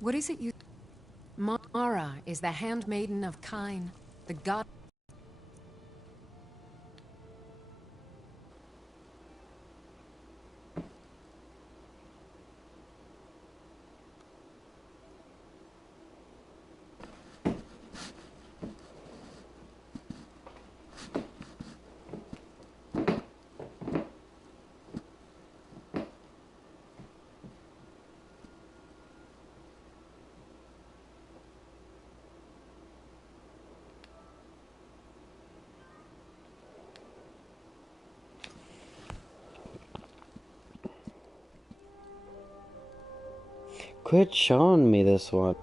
What is it you... Mara is the handmaiden of Kine, the god... Quit showing me this one.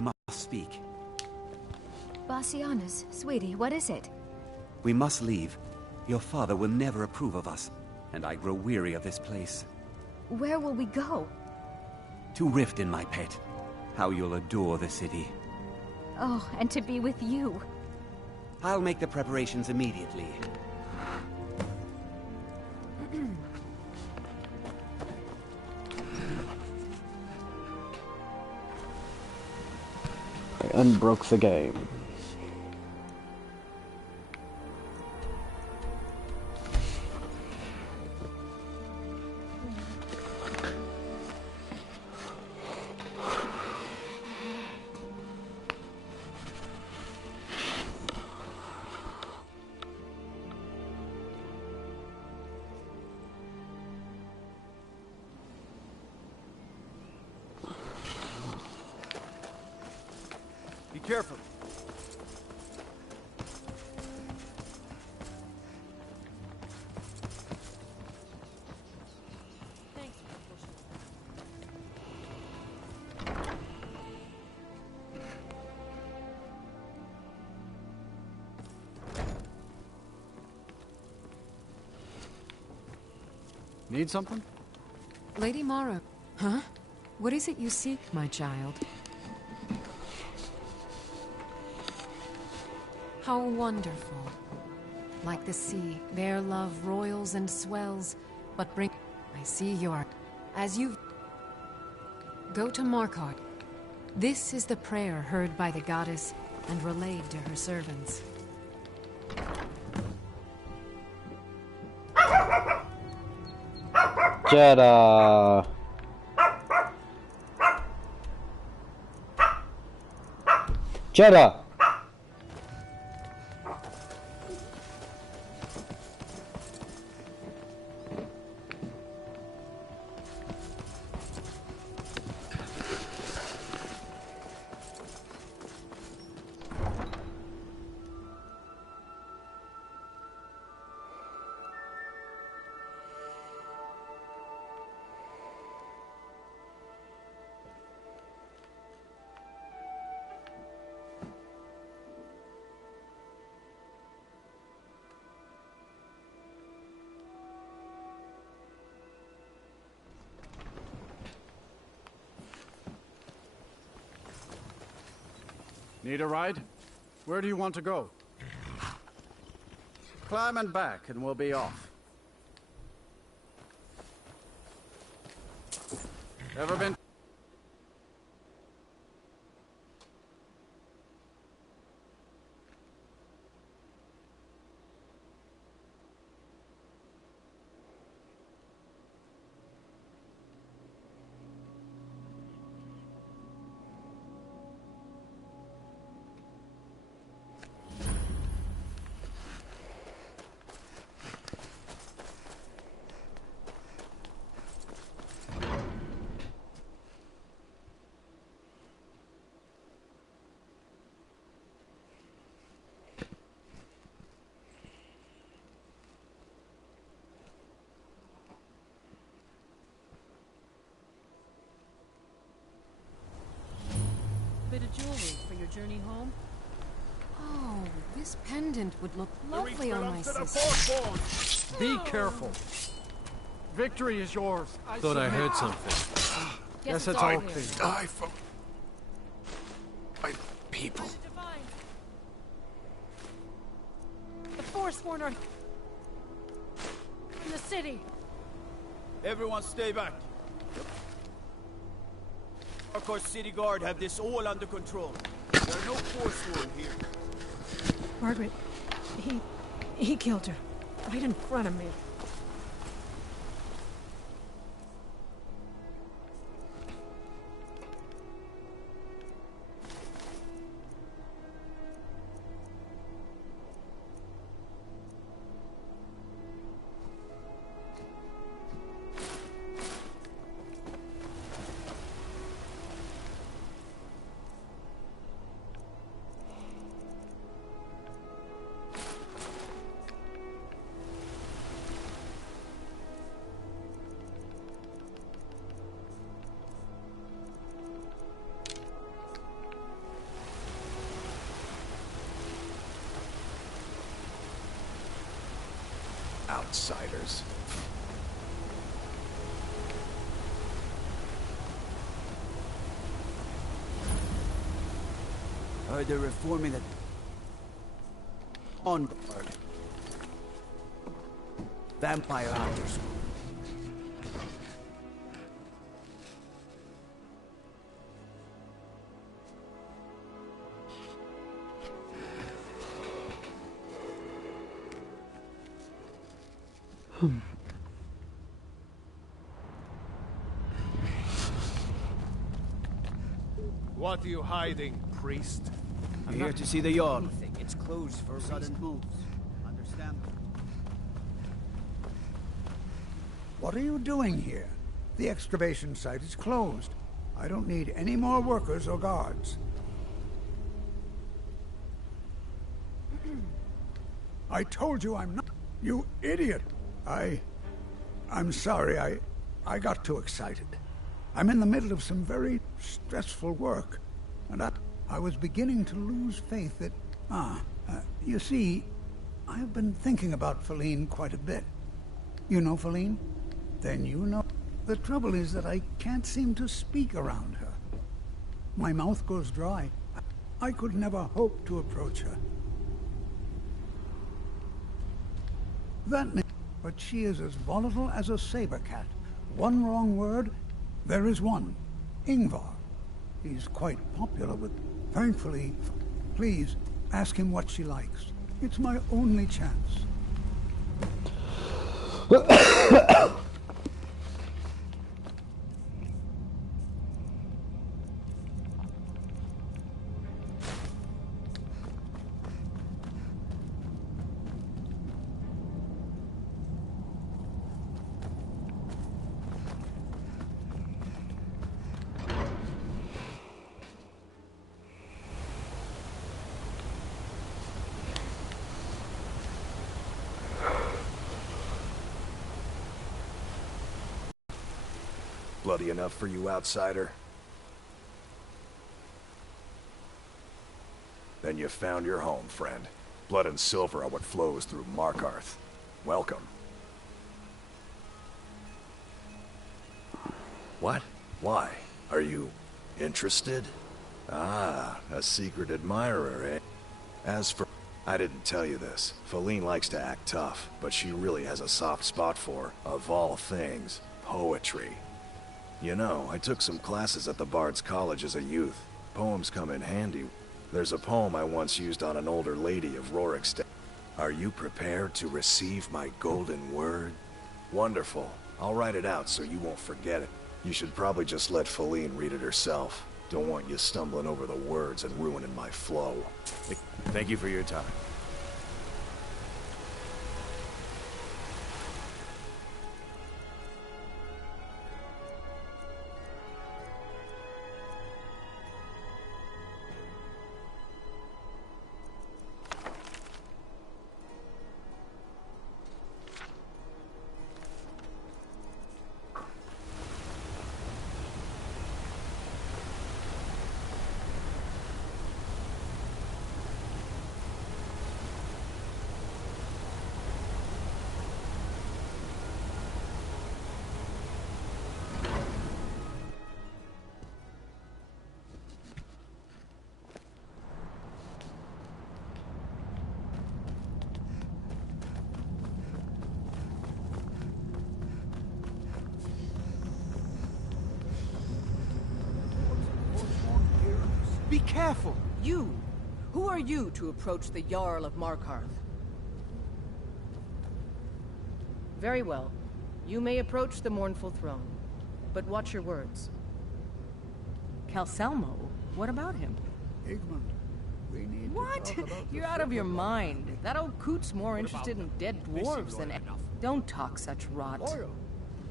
Must speak. Bassianus, sweetie, what is it? We must leave. Your father will never approve of us, and I grow weary of this place. Where will we go? To Riften, my pet. How you'll adore the city. Oh, and to be with you. I'll make the preparations immediately. I unbroke the game. Be careful. Need something? Lady Mara. Huh? What is it you seek, my child? How wonderful. Like the sea, their love roils and swells, but bring... I see you are... As you... Go to Markarth. This is the prayer heard by the goddess and relayed to her servants. Jeddah. Jeddah. Need a ride? Where do you want to go? Climb and back and we'll be off. Ever been... Bit of jewelry for your journey home? Oh, this pendant would look lovely on my sister. Be careful. Victory is yours. Thought I heard something. Yes, it's all clear. Die for my people. The Forsworn are in the city. Everyone stay back. Of course, City Guard have this all under control. There are no Forsworn here. Margaret, he killed her. Right in front of me. Outsiders. They're reforming it. On guard. Vampire hunters. What are you hiding, priest? I'm here to see the yard. It's closed for sudden moves. Understand? What are you doing here? The excavation site is closed. I don't need any more workers or guards. I told you I'm not... You idiot! I'm sorry, I got too excited. I'm in the middle of some very stressful work, and I was beginning to lose faith that... you see, I've been thinking about Feline quite a bit. You know Feline? Then you know. The trouble is that I can't seem to speak around her. My mouth goes dry. I could never hope to approach her. But she is as volatile as a saber cat. One wrong word, there is one. Ingvar. He's quite popular with... Thankfully, please, ask him what she likes. It's my only chance. Bloody enough for you, outsider? Then you found your home, friend. Blood and silver are what flows through Markarth. Welcome. What? Why? Are you interested? Ah, a secret admirer, eh? As for... I didn't tell you this. Feline likes to act tough, but she really has a soft spot for, of all things, poetry. You know, I took some classes at the Bard's College as a youth. Poems come in handy. There's a poem I once used on an older lady of Rorikstead. Are you prepared to receive my golden word? Wonderful. I'll write it out so you won't forget it. You should probably just let Feline read it herself. Don't want you stumbling over the words and ruining my flow. Thank you for your time. careful! You? Who are you to approach the Jarl of Markarth? Very well. You may approach the mournful throne. But watch your words. Calcelmo? What about him? Igmund, we need What? to talk about You're the out of your civil mind. That old coot's more interested in dead dwarves than... Don't talk such rot. Loyal.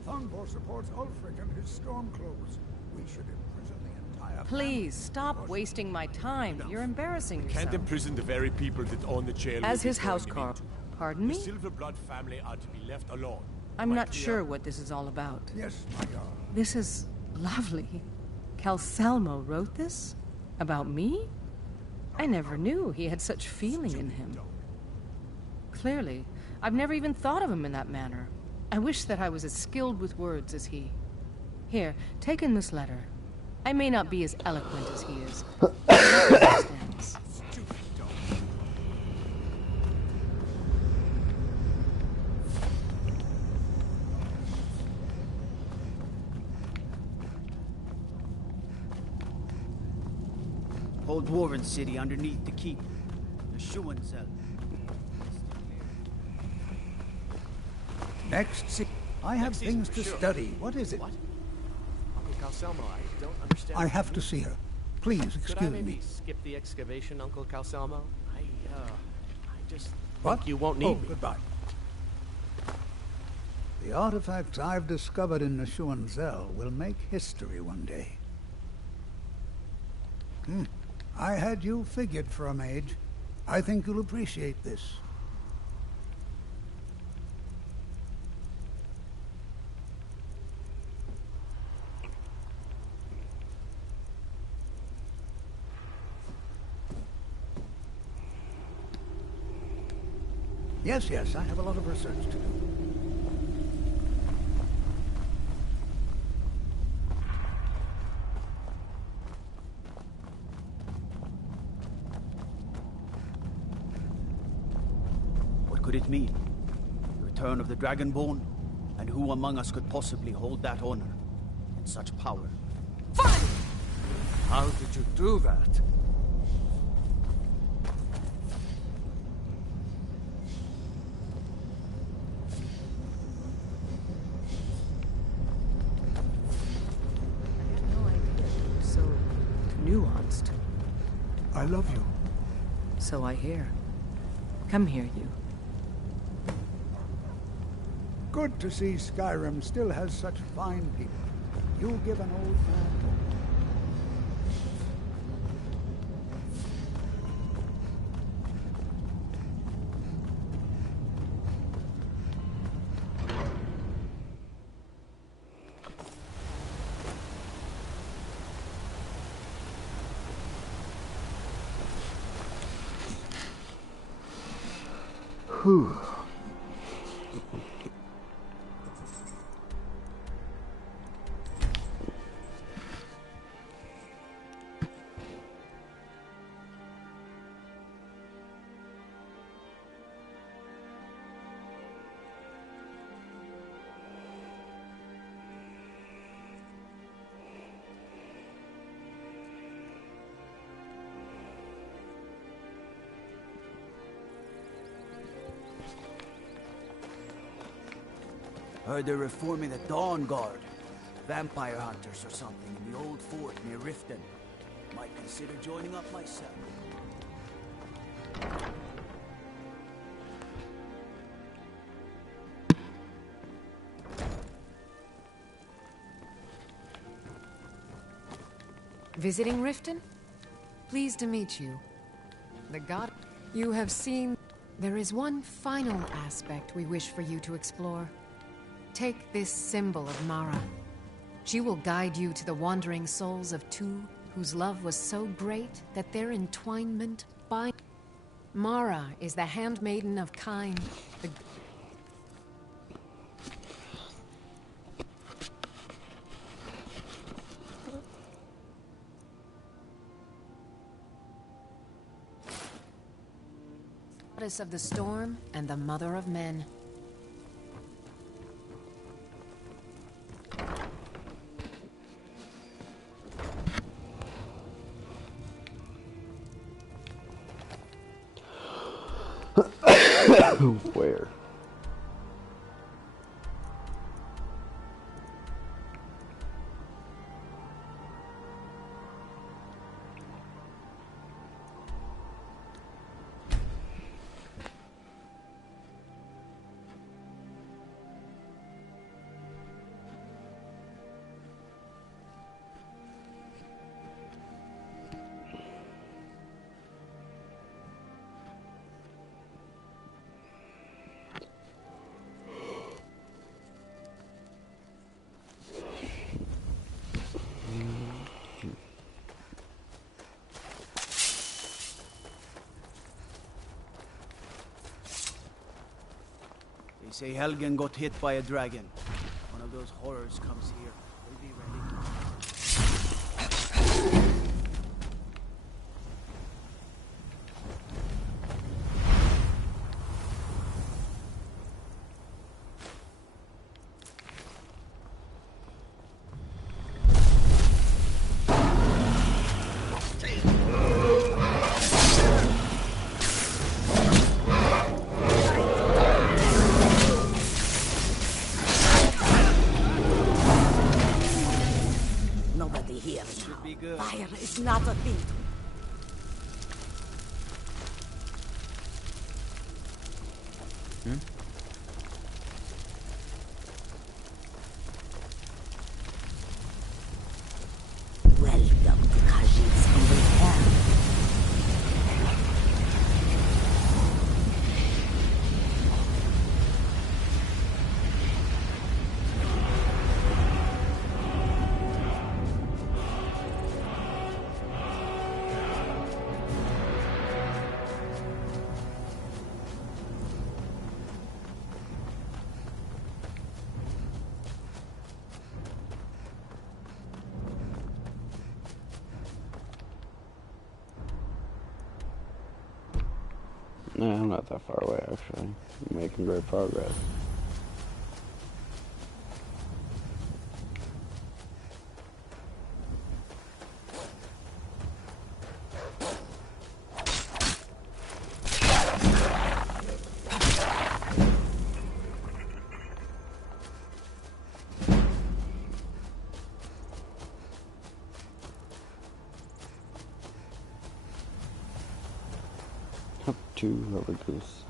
Thunborg supports Ulfric and his Stormcloaks. We should imprison the entire Please, stop wasting my time. You're embarrassing yourself. Can't imprison the very people that own the jail. As we'll his be throwing housecarl. him into. Pardon me? The Silverblood family are to be left alone. I'm not Quite sure clear? what this is all about. Yes, my Jarl. This is lovely. Calcelmo wrote this? About me? I never knew he had such feeling in him. Clearly, I've never even thought of him in that manner. I wish that I was as skilled with words as he. Here, take in this letter. I may not be as eloquent as he is. But he understands. Whole dwarven city underneath the keep. The Schuhen cell. Next, I have things to study. What is it? What? Uncle Calcelmo, I don't understand. I have to see her. Please, Could I excuse maybe me. skip the excavation, Uncle Calcelmo? I just What? think you won't need Oh, me. goodbye. The artifacts I've discovered in the Schuhen cell will make history one day. I had you figured for a mage. I think you'll appreciate this. Yes, I have a lot of research to do. What could it mean? The return of the Dragonborn? And who among us could possibly hold that honor and such power? How did you do that? No idea. So nuanced. I love you. So I hear. Come here, you. Good to see Skyrim still has such fine people. You give an old man hope. Whew. Heard they're reforming the Dawn Guard. Vampire hunters or something in the old fort near Riften. Might consider joining up myself. Visiting Riften? Pleased to meet you. The god you have seen. There is one final aspect we wish for you to explore. Take this symbol of Mara. She will guide you to the wandering souls of two whose love was so great that their entwinement bind. Mara is the handmaiden of Kine, the goddess of the storm and the mother of men. Where? They say Helgen got hit by a dragon. One of those horrors comes here. We'll be ready. Nobody here now. Fire is not a thing. Welcome to Khajiit's humble hell. No, I'm not that far away, actually. I'm making great progress. Up to rubber goose.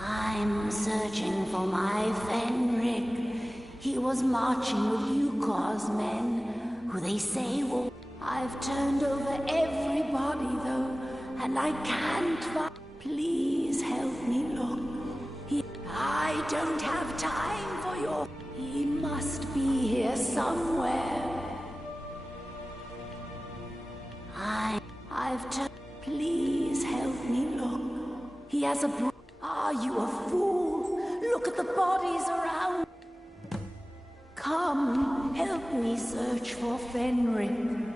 I'm searching for my Fenric. He was marching with Yukor's men, who they say will... I've turned over everybody, though, and I can't find... Please help me look. I don't have time for your... He must be here somewhere. Please help me look. He has a Are you a fool? Look at the bodies around. Come, help me search for Fenric.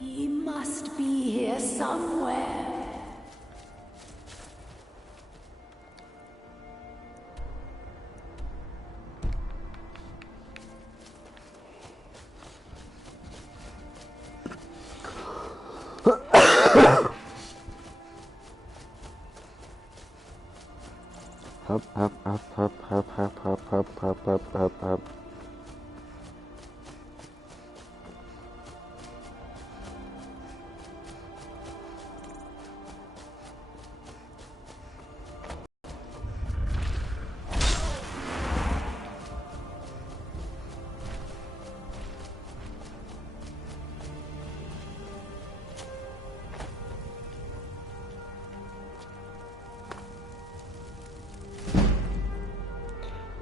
He must be here somewhere. Up, up, up, up, up, up, up, up, up, up, up, up.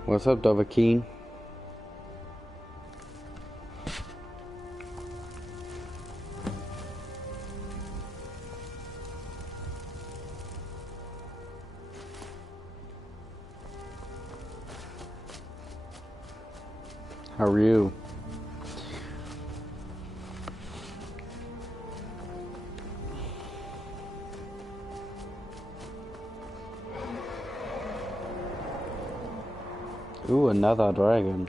What's up, Dovahkiin? How are you? Ooh, another dragon.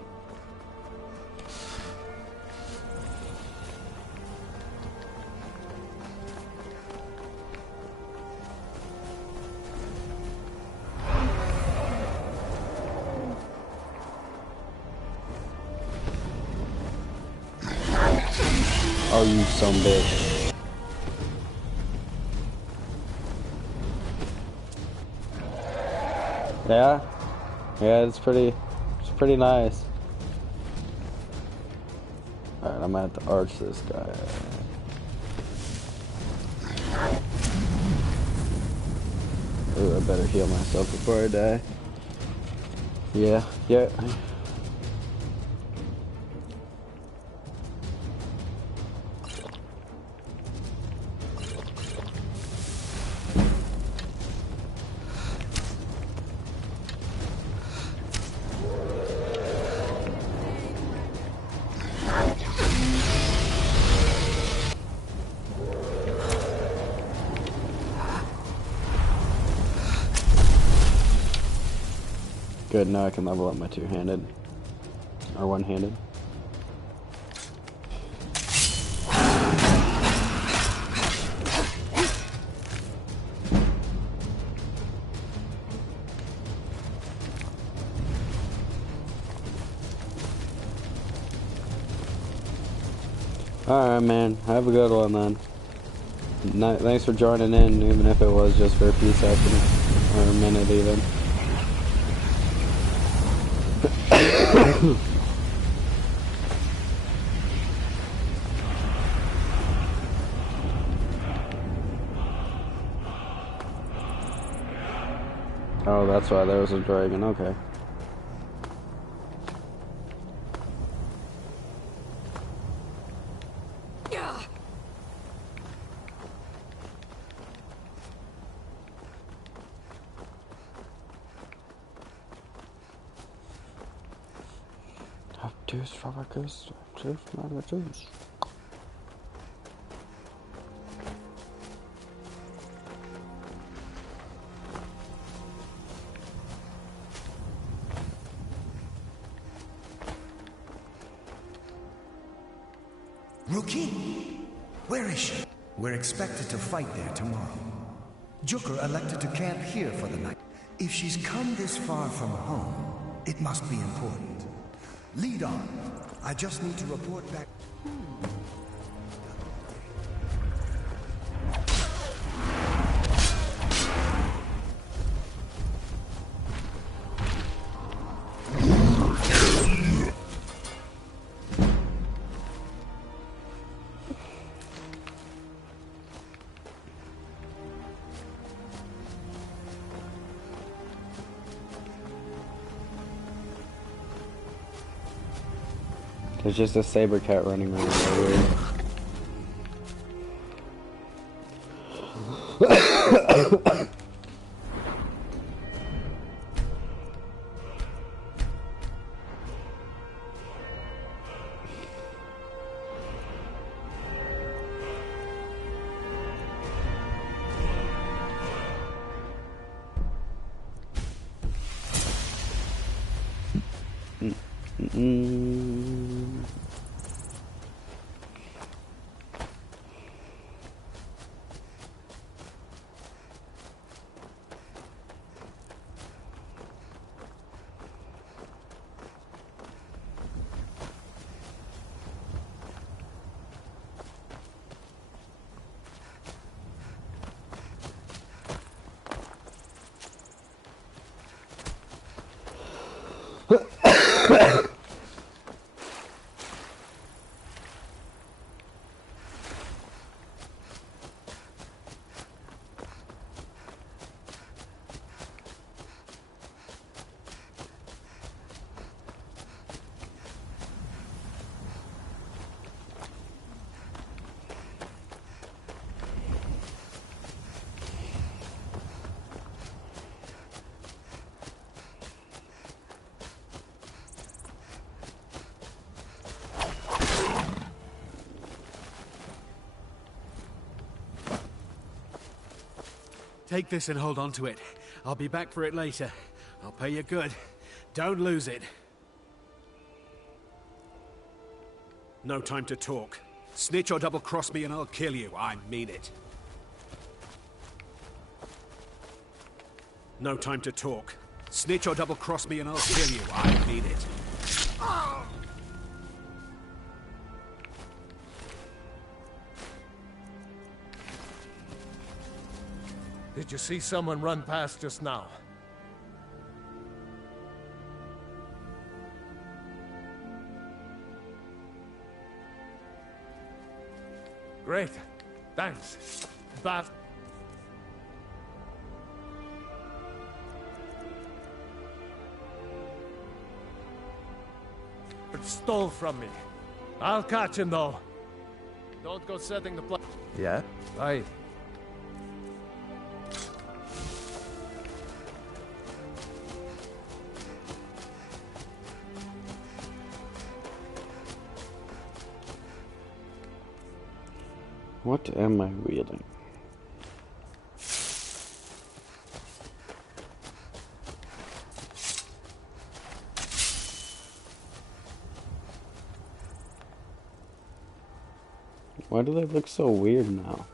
Oh, you some bitch. Yeah? Yeah, it's pretty nice. Alright, I'm gonna have to arch this guy. Ooh, I better heal myself before I die. Yeah. Good, now I can level up my two-handed. Or one-handed. Alright, man. Have a good one, then. Thanks for joining in, even if it was just for a few seconds. Or a minute, even. Oh, that's why there was a dragon, okay. Rookie? Where is she? We're expected to fight there tomorrow. Jukur elected to camp here for the night. If she's come this far from home, it must be important. Lead on. I just need to report back. There's just a saber cat running around over here. Take this and hold on to it. I'll be back for it later. I'll pay you good. Don't lose it. No time to talk. Snitch or double-cross me and I'll kill you. I mean it. No time to talk. Snitch or double-cross me and I'll kill you. I mean it. Did you see someone run past just now? Great. Thanks. But stole from me. I'll catch him though. Don't go setting the play. Yeah? Aye. What am I wielding? Why do they look so weird now?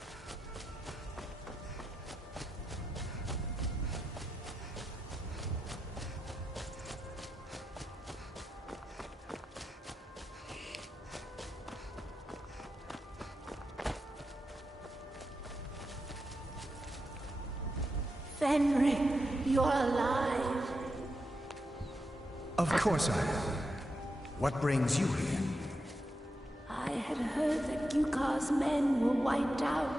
Fenric, you're alive. Of course I am. What brings you here? I had heard that Yukar's men were wiped out.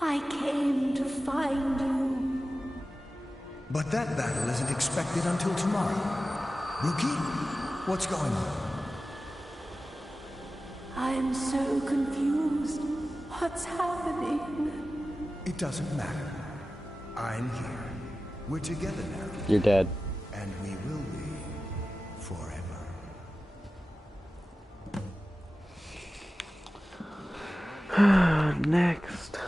I came to find you. But that battle isn't expected until tomorrow. Rookie, what's going on? I'm so confused. What's happening? It doesn't matter. I'm here. We're together now. You're dead. And we will be forever. Next.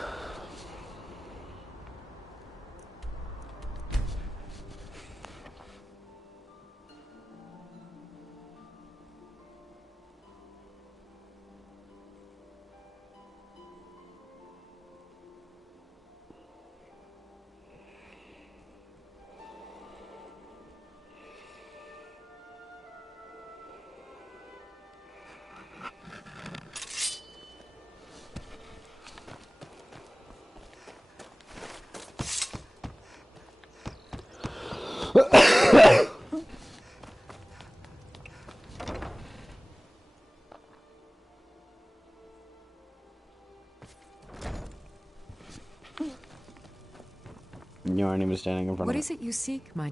You aren't even standing in front What of is it you seek, my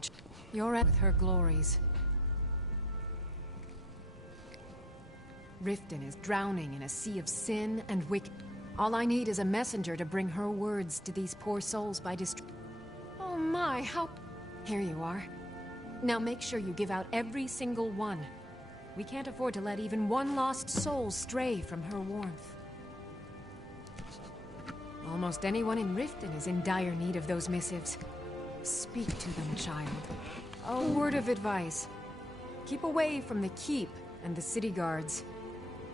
You're at with her glories. Riften is drowning in a sea of sin and wicked. All I need is a messenger to bring her words to these poor souls by Oh my, how... Here you are. Now make sure you give out every single one. We can't afford to let even one lost soul stray from her warmth. Almost anyone in Riften is in dire need of those missives. Speak to them, child. A word of advice. Keep away from the Keep and the city guards.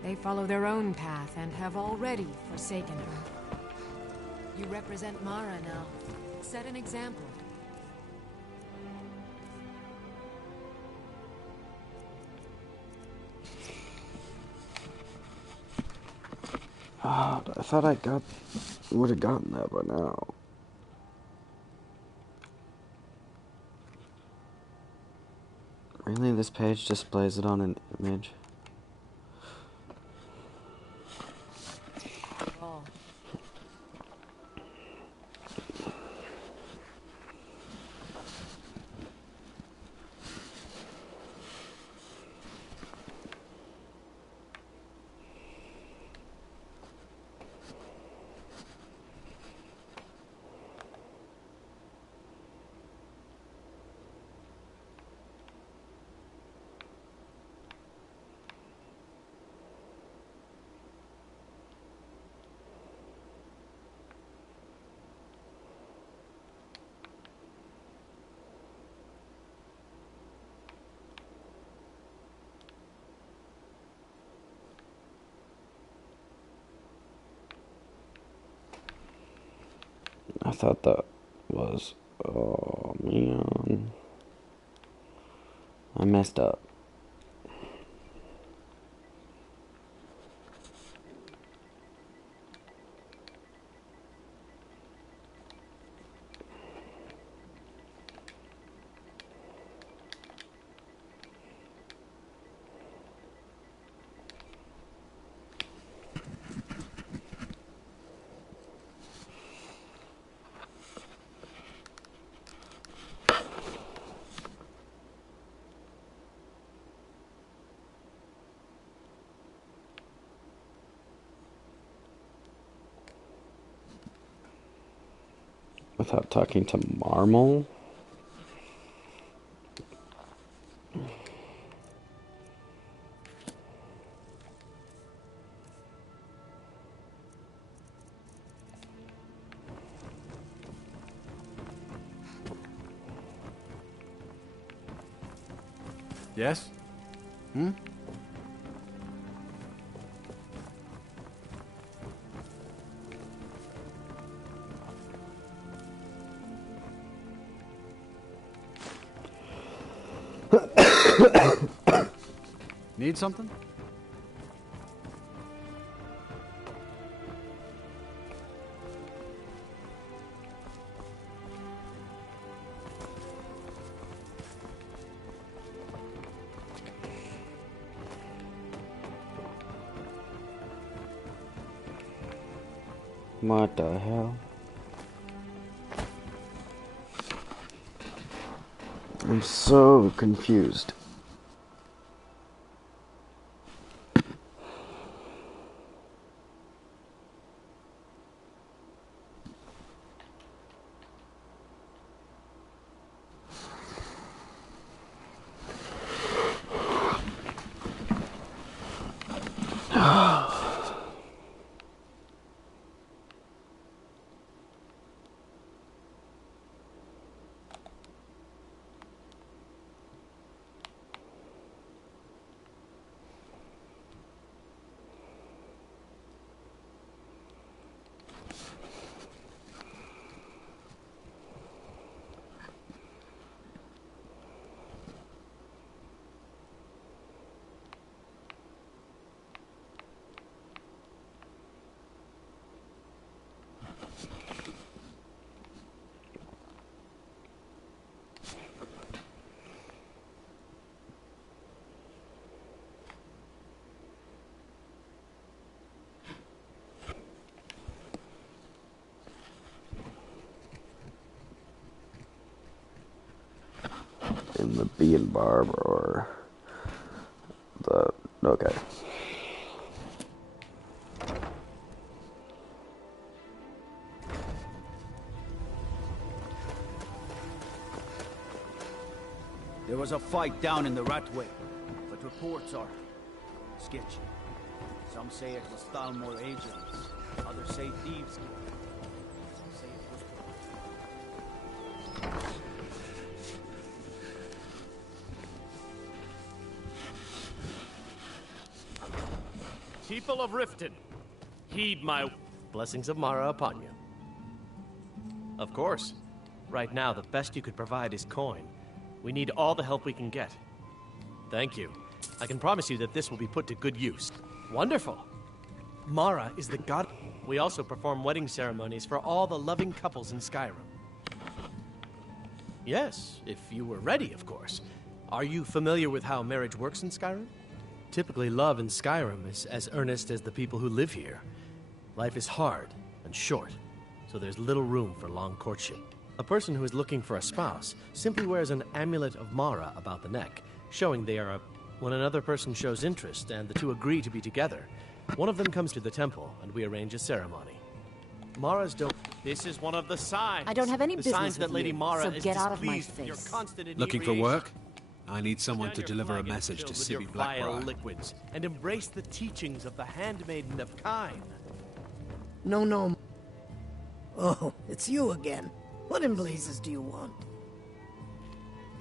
They follow their own path and have already forsaken her. You represent Mara now. Set an example. I thought I would have gotten that by now. Really, this page displays it on an image. I thought that was... Oh, man. I messed up. Without talking to Marmal? Yes? Hmm? Need something? What the hell? I'm so confused. In the Bee and Barb or the... Okay. There was a fight down in the Ratway, but reports are sketchy. Some say it was Thalmor agents, others say thieves killed him. Some say it was... People of Riften, heed my blessings of Mara upon you. Of course. Right now, the best you could provide is coin. We need all the help we can get. Thank you. I can promise you that this will be put to good use. Wonderful. Mara is the god. We also perform wedding ceremonies for all the loving couples in Skyrim. Yes, if you were ready, of course. Are you familiar with how marriage works in Skyrim? Typically, love in Skyrim is as earnest as the people who live here. Life is hard and short, so there's little room for long courtship. A person who is looking for a spouse simply wears an amulet of Mara about the neck, showing they are when another person shows interest and the two agree to be together, one of them comes to the temple and we arrange a ceremony. Mara's don't. This is one of the signs. I don't have any business signs that with Lady you, Mara so is get out of my displeased with your face. constant Looking for inebriation. work? I need someone to deliver a message to Fill with Sibi your vile Blackbriar. liquids and embrace the teachings of the handmaiden of Kine. No. Oh, it's you again. What in blazes do you want?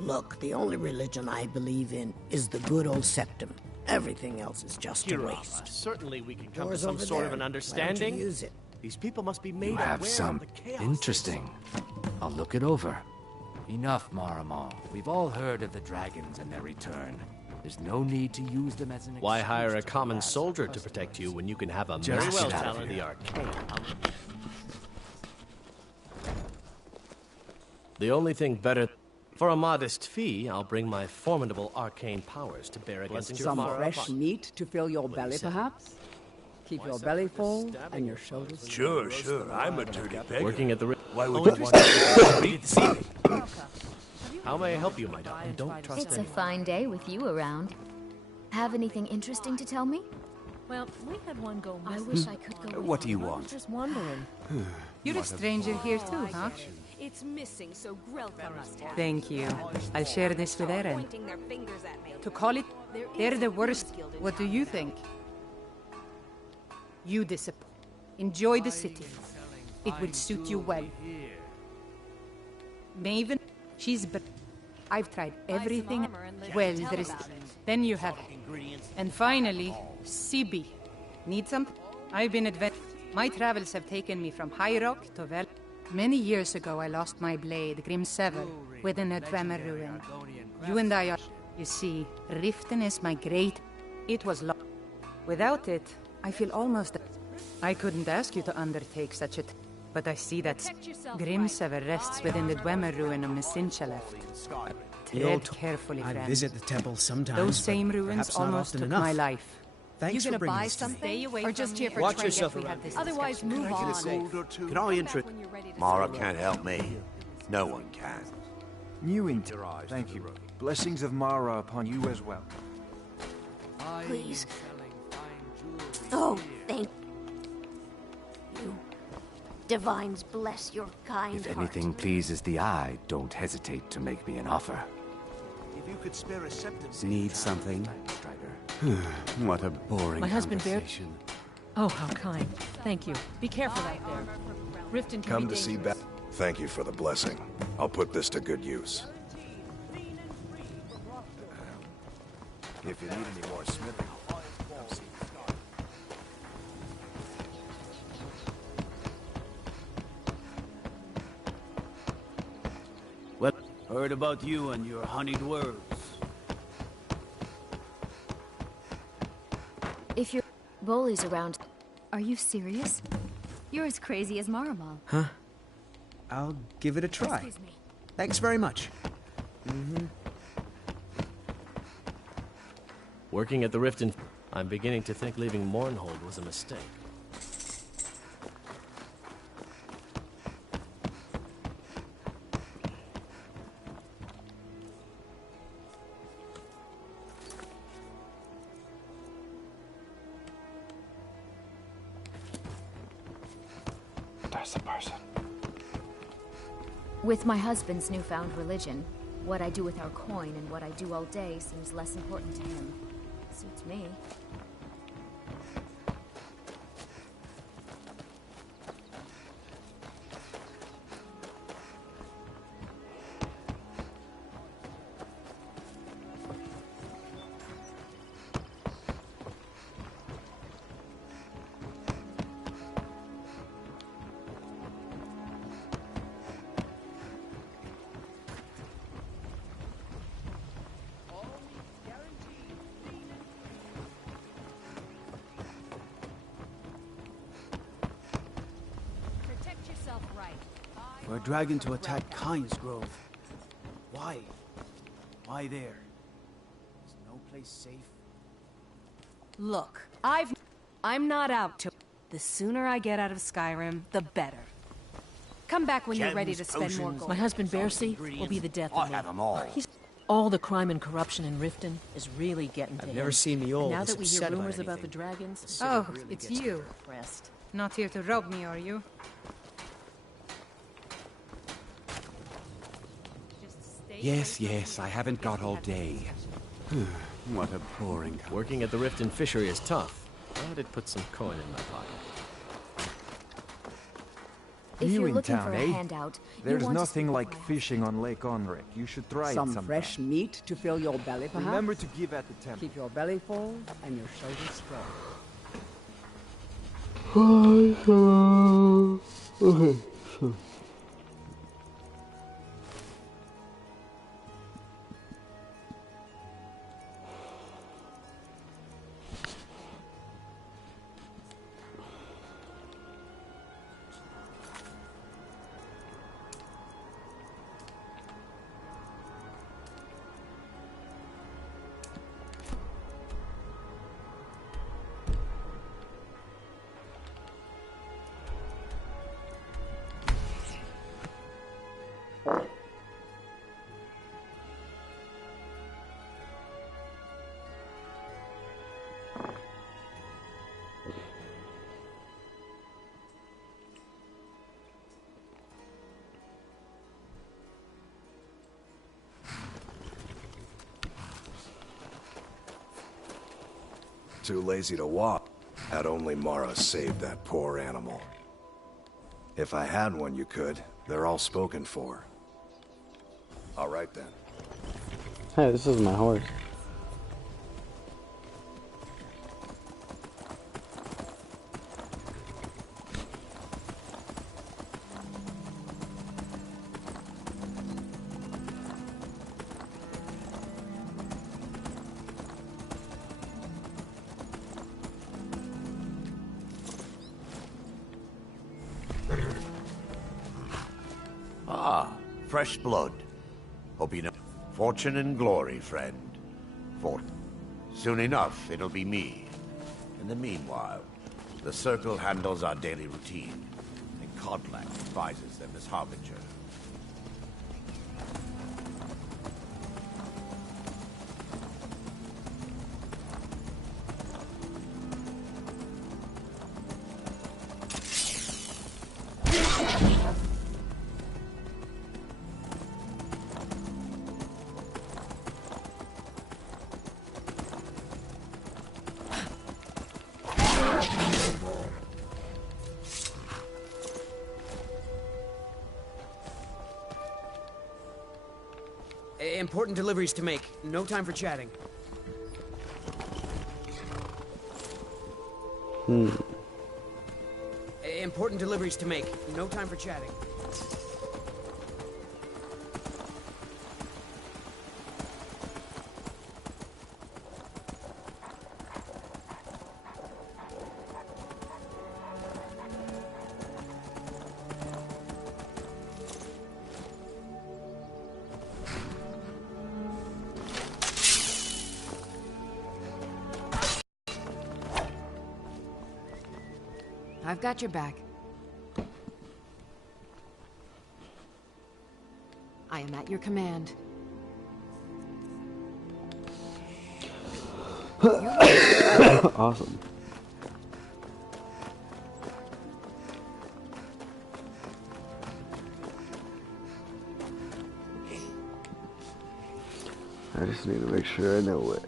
Look, the only religion I believe in is the good old septum. Everything else is just a Kirava, waste. certainly we can come to Door's some over sort of there. an Why don't understanding. you use it? These people must be made You have aware some of the chaos. interesting. I'll look it over. Enough, Maramal. We've all heard of the dragons and their return. There's no need to use them as an Why excuse hire a to common harass soldier to protect you when you can have a Jerry, very well get out of talented here. arcane? The only thing better... For a modest fee, I'll bring my formidable arcane powers to bear against your Some Mara fresh opponent. meat to fill your belly, perhaps? Keep your belly full and your shoulders... Sure. I'm a dirty beggar. Working at the... Why would Oh, you want to meet this evening? How may I help you, my darling? Don't trust It's a anyone. fine day with you around. Have anything interesting to tell me? Well, we had one go I missing. wish I could go with What do you I was want? just wondering. You're a stranger here too, huh? It's missing, so Grelka must have. Thank you. I'll share this with Eren. Pointing their fingers at me. To call it, they're the worst. What do you think? You disappoint. Enjoy the city. It will suit you well. Maven, she's I've tried everything. Well, there is... Then you have... And finally, Sibi. Need something? I've been My travels have taken me from High Rock to Vel... Many years ago, I lost my blade, Grimsever, within a DeXXiMeR ruin. You and I are... You see, Riften is my great... It was lost. Without it, I feel almost... I couldn't ask you to undertake such a... But I see that Grimsever rests within the DeXXiMeR ruin of Messincha left. Tread carefully, I friend. visit the temple sometimes. Those same but ruins perhaps not almost often took enough. my life. Thanks You for gonna bringing buy this to me. something, away or just from here me. for Watch trade yourself if we around. had this Otherwise, discussion? move on. Can I interest? Mara can't help me. No one can. New inter. Thank you. Blessings of Mara upon you as well. Please. Oh, thank you. Divines bless your kind If heart. anything pleases the eye, don't hesitate to make me an offer. If you could spare a septum. Need something? Strider. What a boring My husband conversation. Oh, how kind. Thank you. Be careful out there. Riften can Come be to see dangerous. Beth. Thank you for the blessing. I'll put this to good use. If you need any more smithing, come see me. Well, heard about you and your honeyed words. If your bully's around, are you serious? You're as crazy as Maramal. Huh? I'll give it a try. Excuse me. Thanks very much. Working at the Riften, I'm beginning to think leaving Mournhold was a mistake. There's the person. With my husband's newfound religion, What I do with our coin and what I do all day seems less important to him. Suits me. For a dragon to attack Kyne's Grove. Why? Why there? Is no place safe? Look, I'm not out to... The sooner I get out of Skyrim, the better. Come back when you're ready to spend more gold. My husband Bercy will be the death of me. I'll have them all. All the crime and corruption in Riften is really getting to him. I've never seen the old Now this that we hear upset rumors about about the dragons, Oh, really it's gets you. depressed. Not here to rob me, are you? Yes, I haven't got all day. What a boring... Working at the Riften fishery is tough, but it puts some coin in my pocket. If You you're in looking town, for a eh? handout, There's you want nothing to like fishing on Lake Onric. You should try it Some sometime. fresh meat to fill your belly, perhaps? Remember to give at the temple. Keep your belly full and your shoulders spread. Okay, so... Too lazy to walk. Had only Mara saved that poor animal. If I had one, you could. They're all spoken for. All right, then. Hey, this is my horse. Ah, fresh blood. Hope you know. Fortune and glory, friend. Soon enough, it'll be me. In the meanwhile, the Circle handles our daily routine, and Kodlak advises them as Harbinger. Important deliveries to make. No time for chatting. Important deliveries to make. No time for chatting. I've got your back. I am at your command. Awesome. I just need to make sure I know it.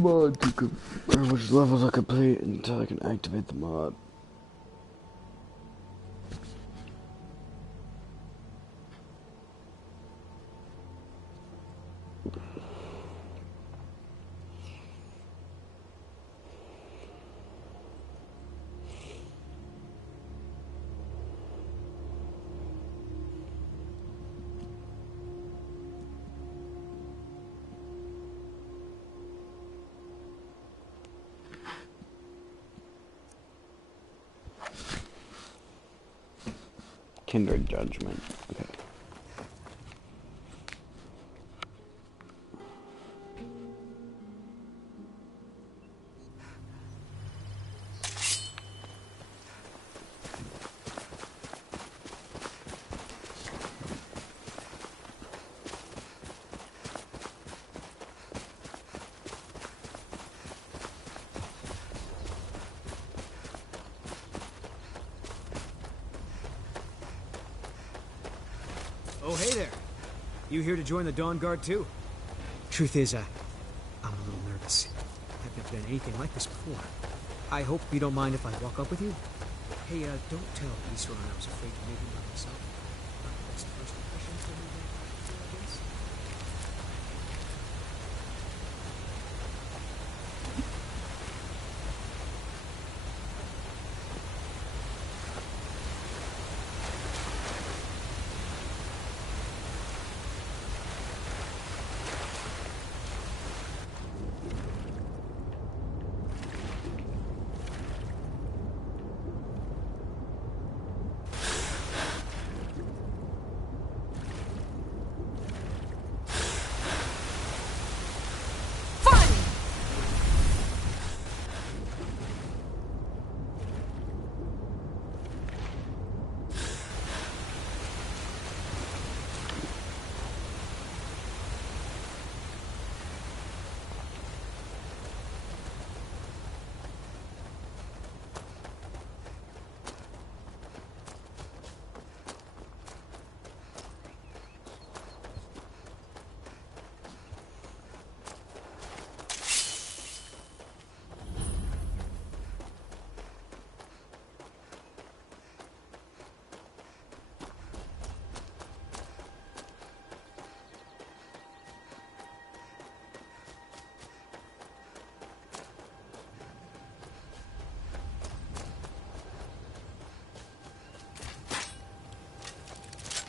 Mod or which levels I complete until I can activate the mod. Kindred judgment. Okay. Oh, hey there. You here to join the Dawn Guard, too? Truth is, I'm a little nervous. I've never done anything like this before. I hope you don't mind if I walk up with you? Hey, don't tell Isra I was afraid to meet him by myself. That's the first impression for me, I guess.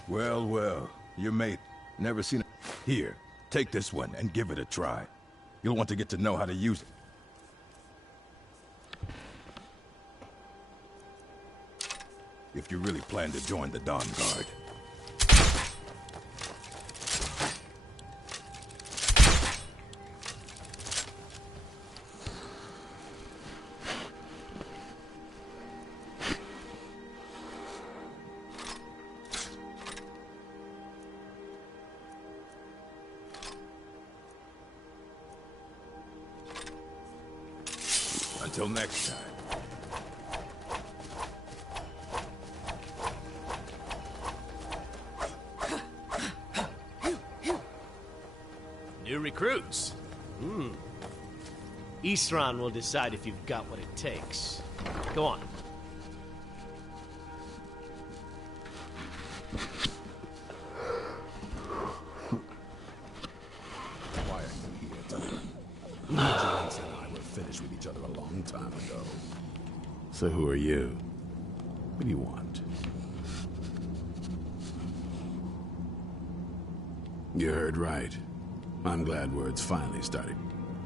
Well, well, your mate. Never seen it. Here, take this one and give it a try. You'll want to get to know how to use it. If you really plan to join the Dawn Guard. Until next time. New recruits. Isran will decide if you've got what it takes. Go on. Why are you here, Tucker? James and I were finished with each other a long time ago. So who are you? What do you want? You heard right. I'm glad word's finally started.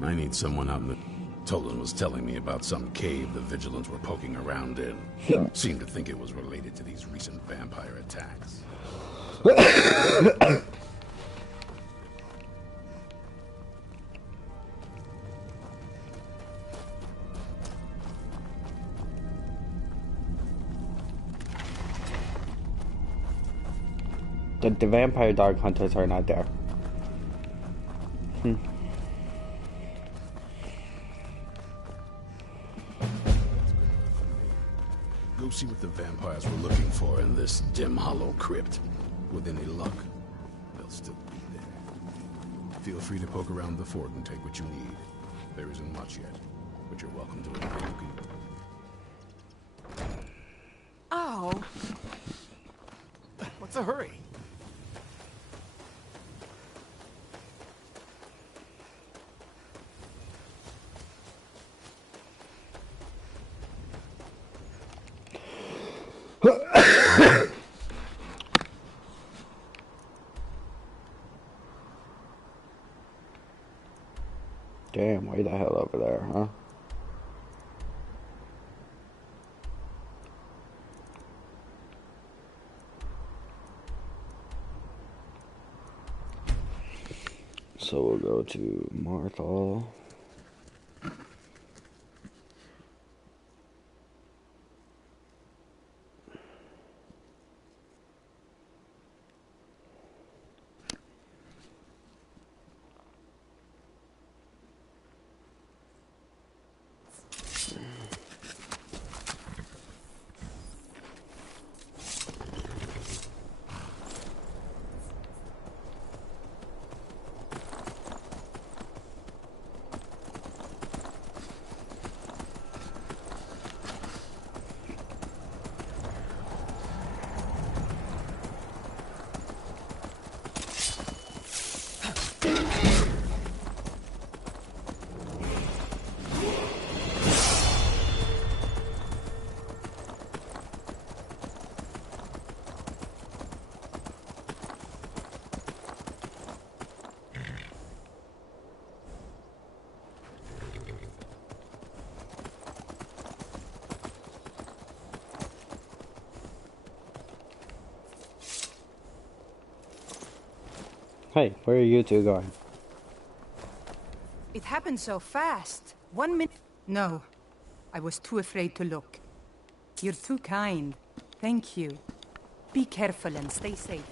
I need someone out in the... Tolan was telling me about some cave the Vigilants were poking around in. Seemed to think it was related to these recent vampire attacks. The vampire dog hunters are not there. Go see what the vampires were looking for in this dim hollow crypt. With any luck, they'll they'll still be there. Feel free to poke around the fort and take what you need. There isn't much yet, but you're welcome to anything you can. Ow! What's the hurry? Damn, way the hell over there, huh? So we'll go to Marthal. Hey, where are you two going? It happened so fast. 1 minute. No, I was too afraid to look. You're too kind. Thank you. Be careful and stay safe.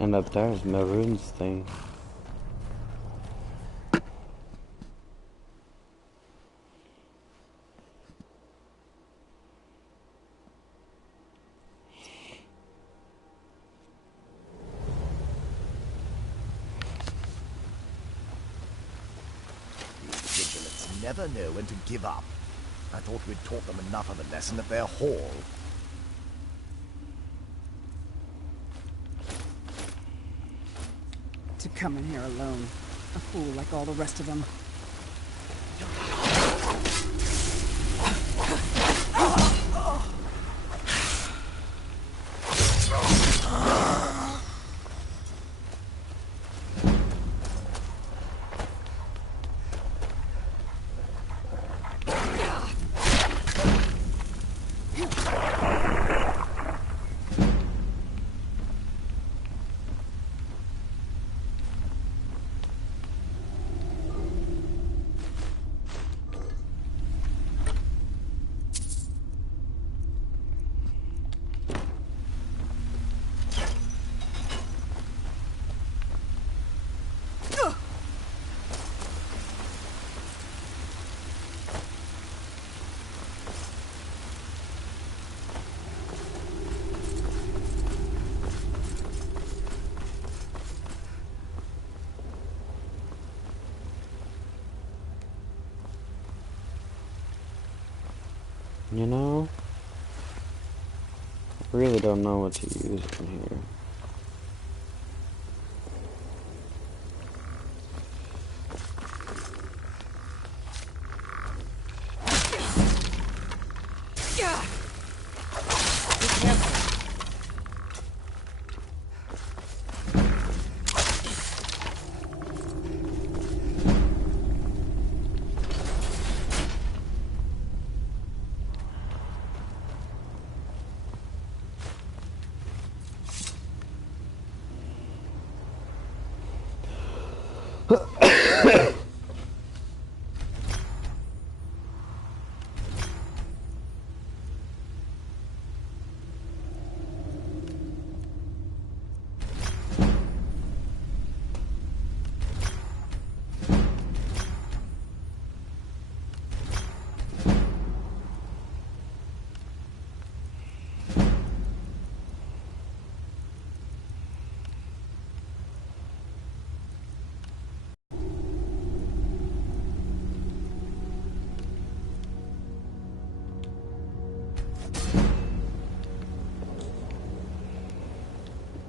And up there's Maroon's thing. Vigilants never know when to give up. I thought we'd taught them enough of a lesson at their hall. To come in here alone. A fool like all the rest of them. You know, I really don't know what to use in here.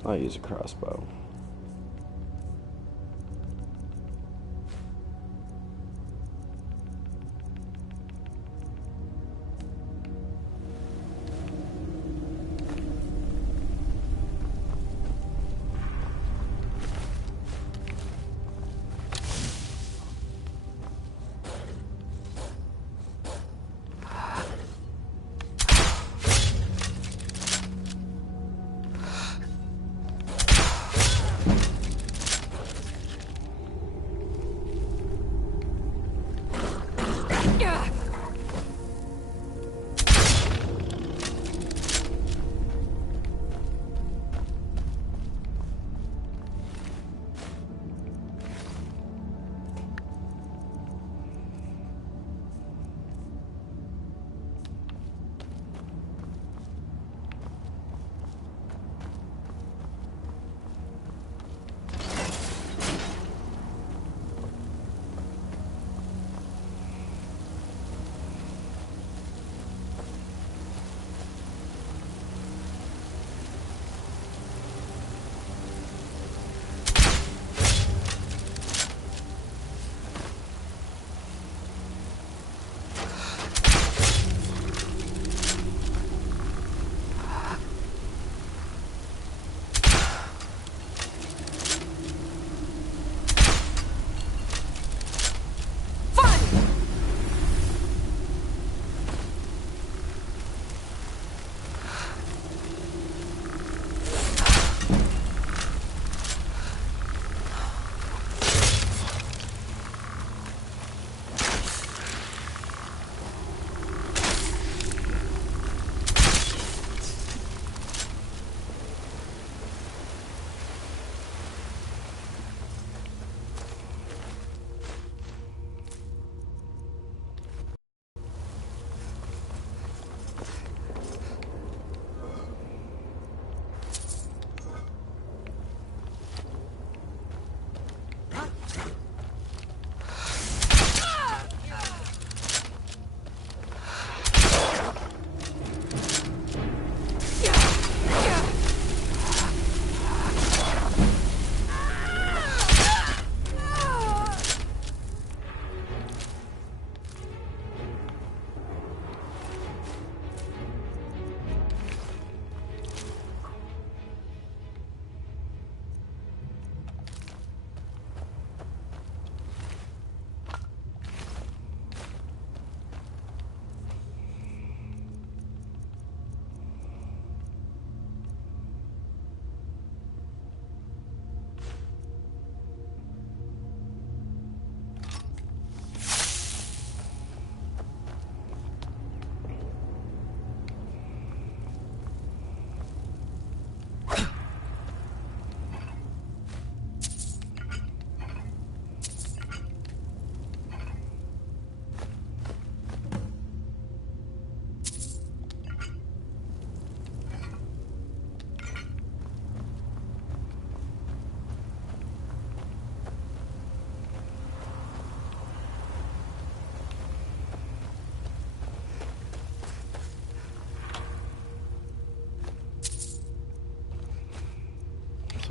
I'll use a crossbow.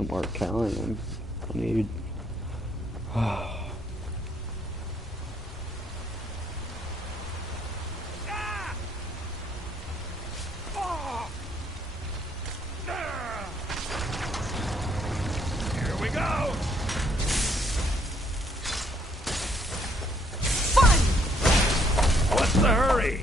more killing. I need... Here we go! What's the hurry?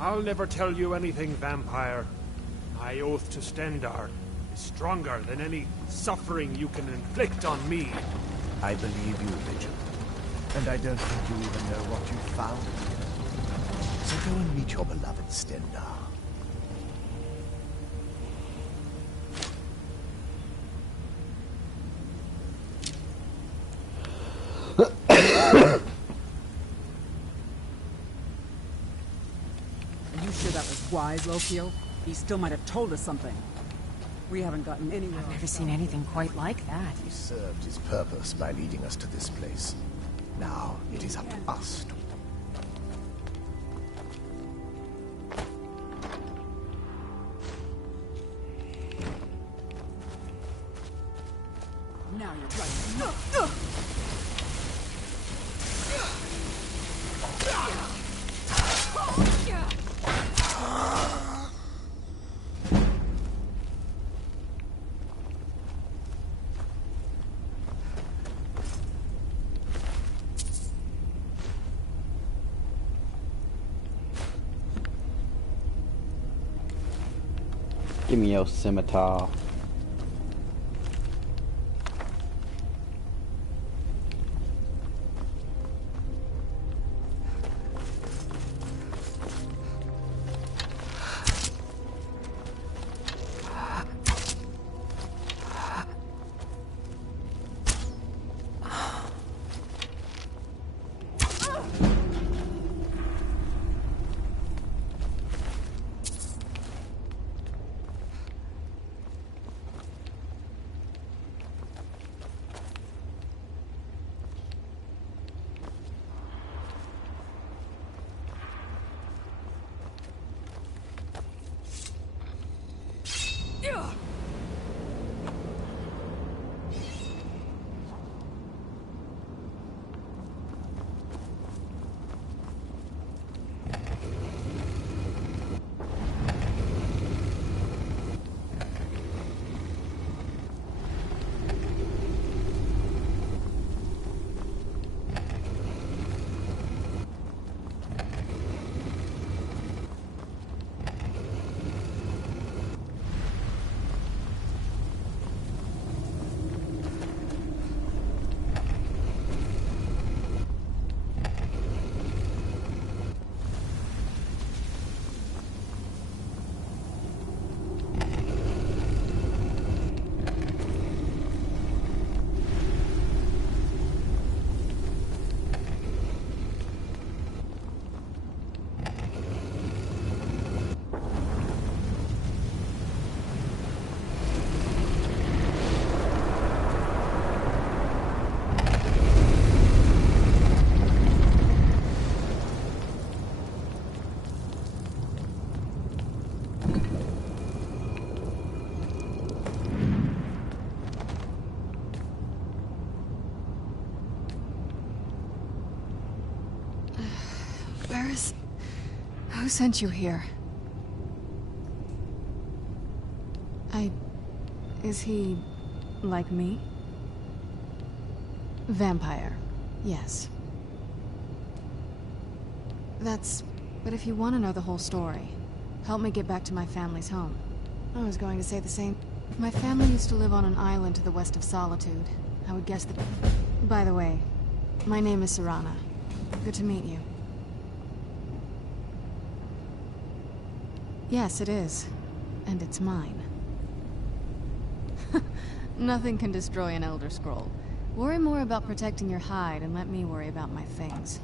I'll never tell you anything, vampire. My oath to Stendar is stronger than any suffering you can inflict on me. I believe you, Vigil. And I don't think you even know what you found. So go and meet your beloved Stendar. Are you sure that was wise, Lokio? He still might have told us something. We haven't gotten anywhere. I've never seen anything quite like that. He served his purpose by leading us to this place. Now, it is up to us to... Now you're right. Give me your scimitar. Who sent you here? Is he... like me? Vampire. Yes. But if you want to know the whole story, help me get back to my family's home. I was going to say the same. My family used to live on an island to the west of Solitude. I would guess that... By the way, my name is Serana. Good to meet you. Yes, it is. And it's mine. Nothing can destroy an Elder Scroll. Worry more about protecting your hide and let me worry about my things.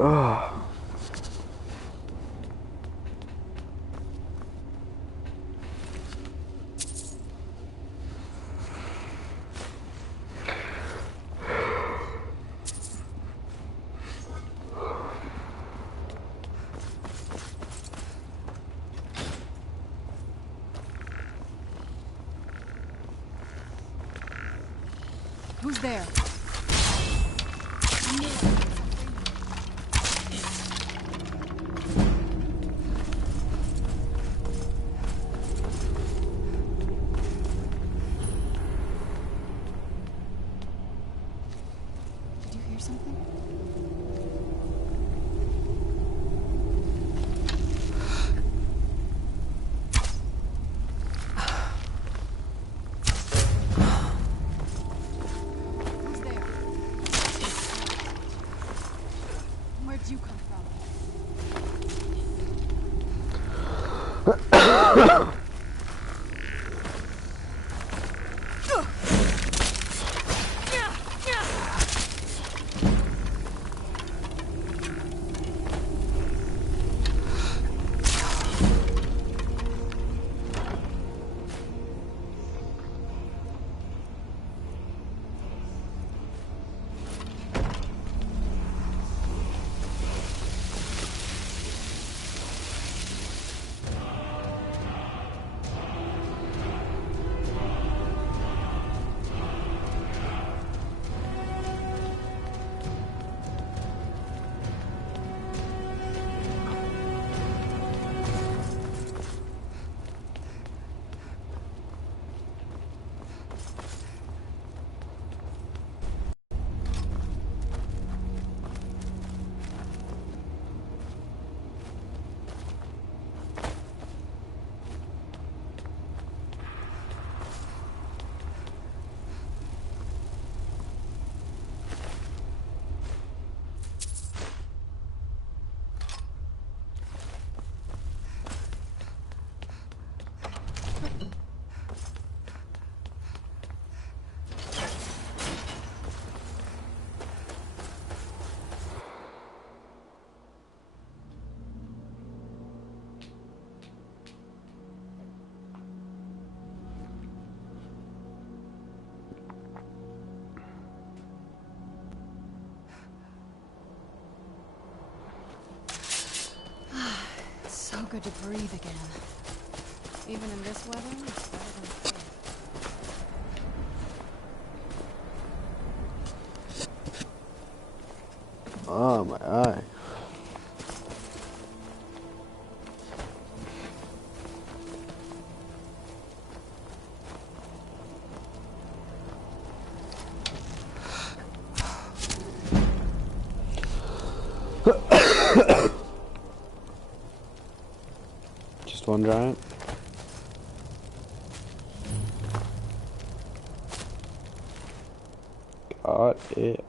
Ugh. Who's there? Did you hear something? Who's there? Where'd you come from? good to breathe again. Even in this weather, it's better than before. Oh my eye. Just one giant. Got it.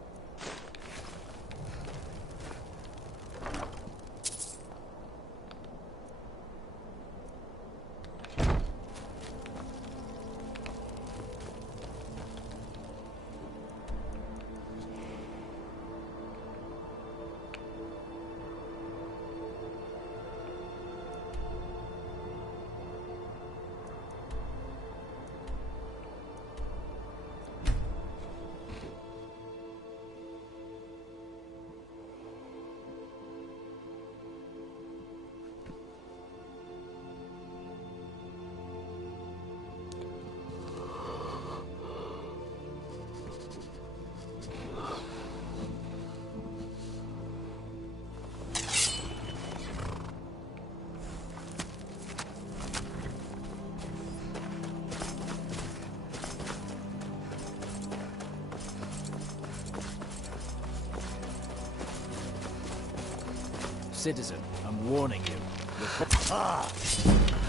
Citizen, I'm warning you.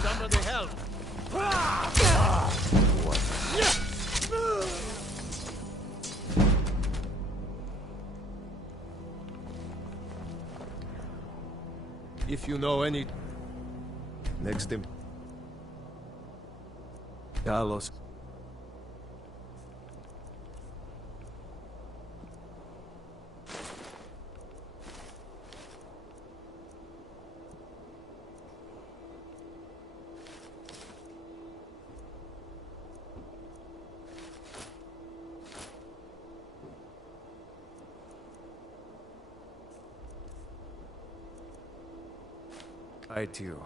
Somebody help! If you know any... Next him. Carlos. I too.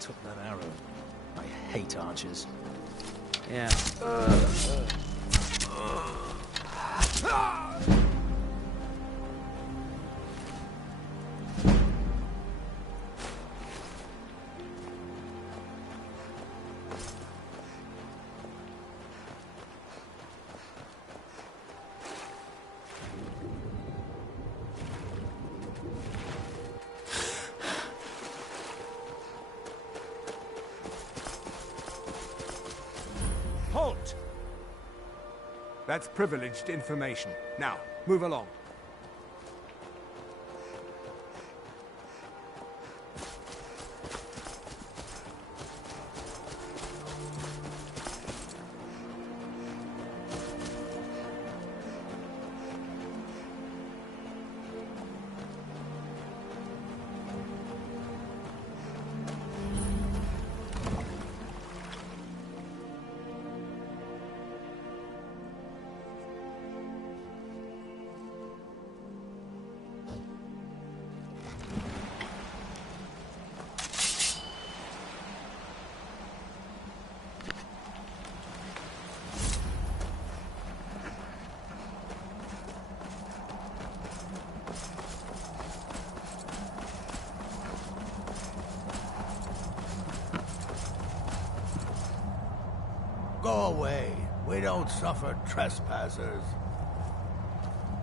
took that arrow. I hate archers. Yeah. Halt! That's privileged information. Now, move along. Go away. We don't suffer trespassers.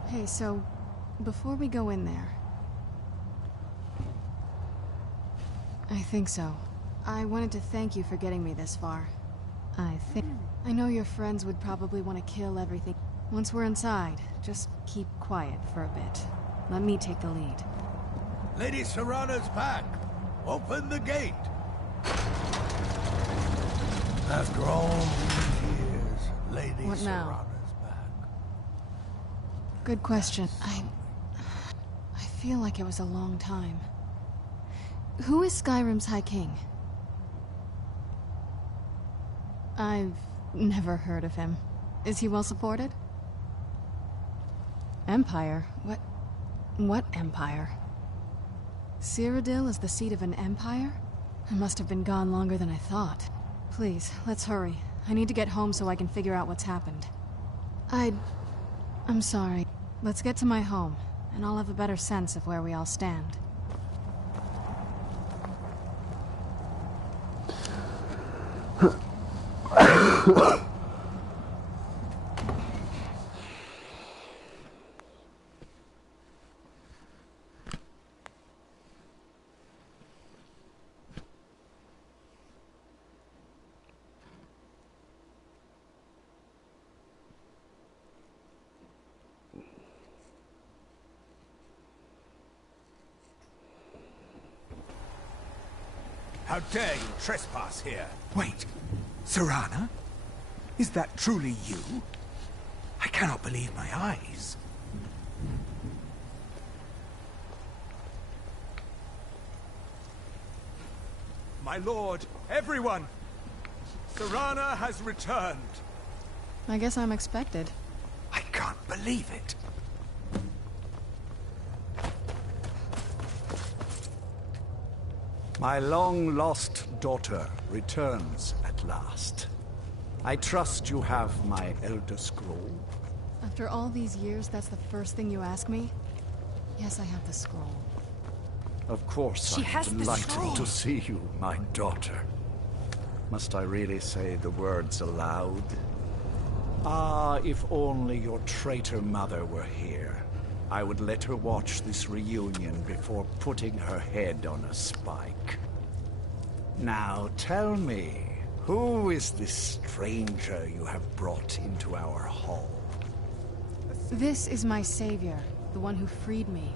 Hey, so, before we go in there... I think so. I wanted to thank you for getting me this far. I know your friends would probably want to kill everything. Once we're inside, just keep quiet for a bit. Let me take the lead. Lady Serana's back. Open the gate. After all these years, Lady What now? Serana's back. Good question. I feel like it was a long time. Who is Skyrim's High King? I've never heard of him. Is he well supported? Empire? What empire? Cyrodiil is the seat of an empire? I must have been gone longer than I thought. Please, let's hurry. I need to get home so I can figure out what's happened. I'm sorry. Let's get to my home, and I'll have a better sense of where we all stand. How dare you trespass here? Wait, Serana? Is that truly you? I cannot believe my eyes. My lord, everyone! Serana has returned. I guess I'm expected. I can't believe it. My long-lost daughter returns at last. I trust you have my Elder Scroll. After all these years, that's the first thing you ask me? Yes, I have the scroll. Of course, She has I'm the delighted scroll. to see you, my daughter. Must I really say the words aloud? Ah, if only your traitor mother were here. I would let her watch this reunion before putting her head on a spike. Now tell me, who is this stranger you have brought into our hall? This is my savior, the one who freed me.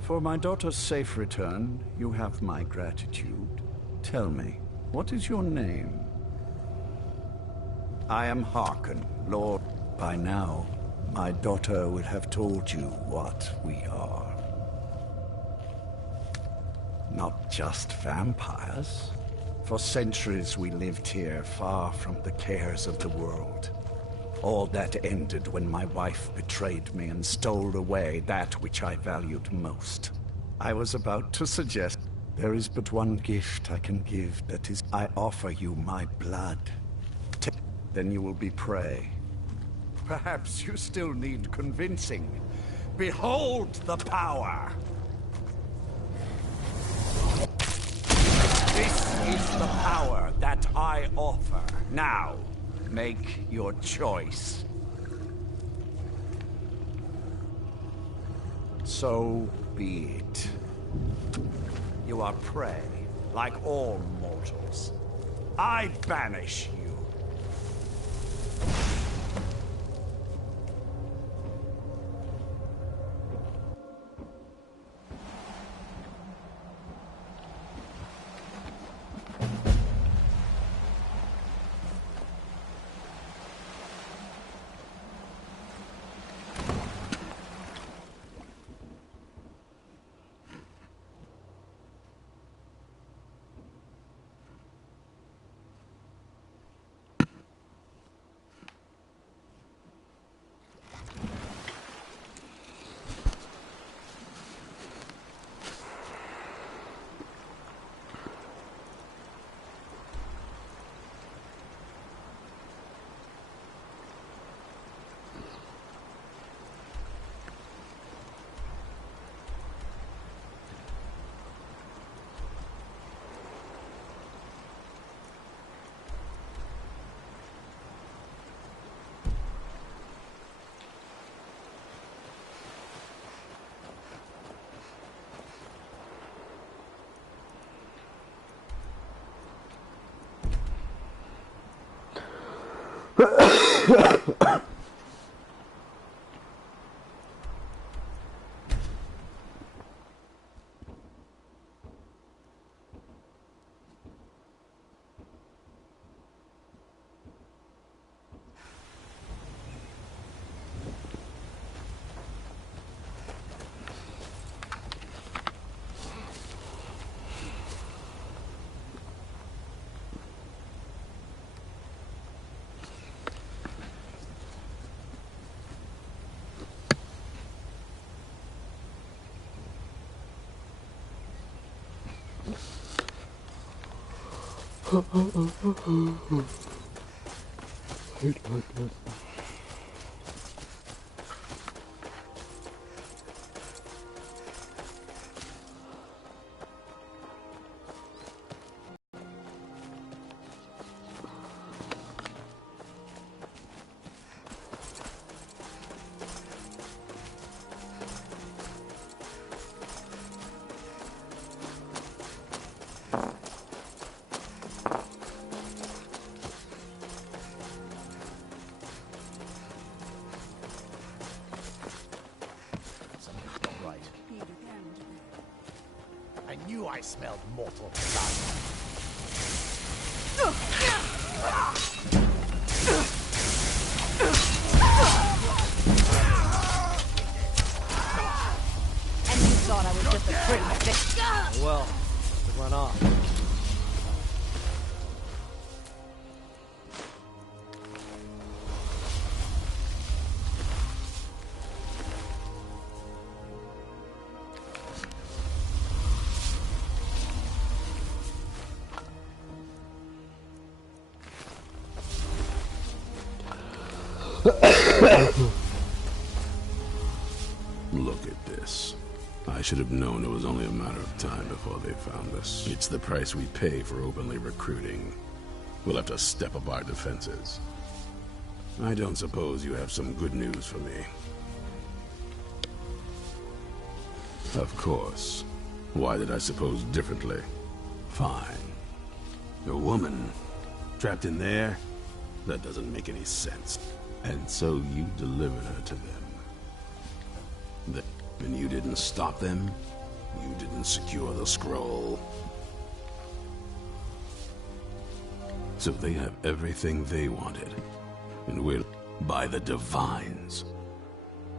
For my daughter's safe return, you have my gratitude. Tell me, what is your name? I am Harkon, Lord. By now, my daughter would have told you what we are. Not just vampires. For centuries we lived here, far from the cares of the world. All that ended when my wife betrayed me and stole away that which I valued most. I was about to suggest there is but one gift I can give, that is, I offer you my blood. Then you will be prey. Perhaps you still need convincing. Behold the power! This is the power that I offer. Now, make your choice. So be it. You are prey, like all mortals. I banish you. I smelled mortal blood. And you thought I was just a pretty stick. Well, to run off. Look at this. I should have known it was only a matter of time before they found us. It's the price we pay for openly recruiting. We'll have to step up our defenses. I don't suppose you have some good news for me. Of course. Why did I suppose differently? Fine. A woman trapped in there? That doesn't make any sense. And so you delivered her to them. And you didn't stop them? You didn't secure the scroll? So they have everything they wanted. And we're by the Divines.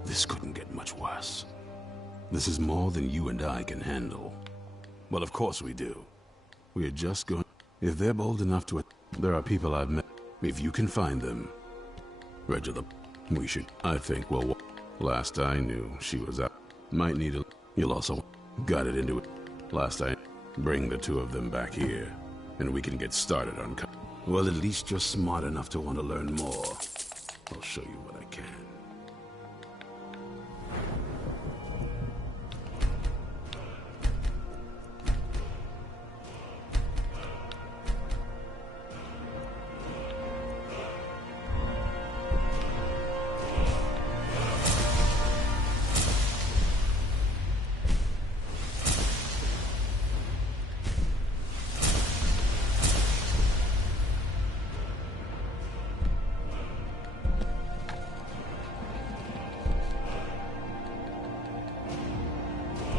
This couldn't get much worse. This is more than you and I can handle. Well, of course we do. We're just going... If they're bold enough to... There are people I've met. If you can find them... Regula, we should... I think we'll... Last I knew, she was out. Might need a... You'll also... Got it into it. Last I... Bring the two of them back here. And we can get started on... Well, at least you're smart enough to want to learn more. I'll show you what I can.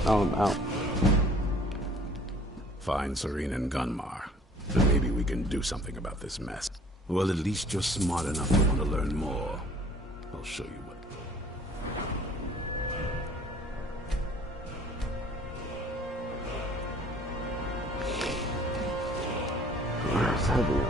Oh, I'm out. Find Serene and DeXXiMeR. Then maybe we can do something about this mess. Well, at least you're smart enough to want to learn more. I'll show you what. Where's heavy?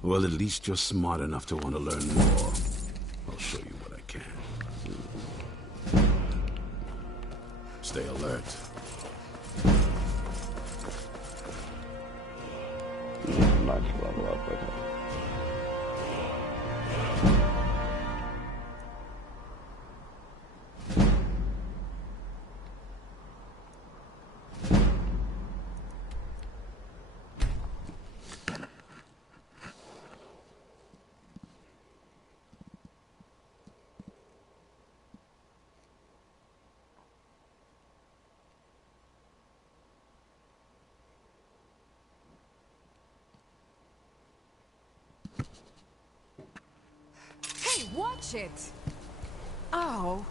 Well, at least you're smart enough to want to learn more. I'll show you what I can. Stay alert. Nice level up, okay. Hey, watch it! Oh.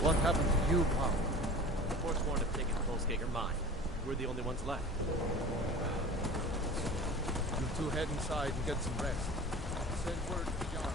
What happened to you, Pop? The Forsworn have taken Volskagr mine. We're the only ones left. You two head inside and get some rest. Send word to the yard.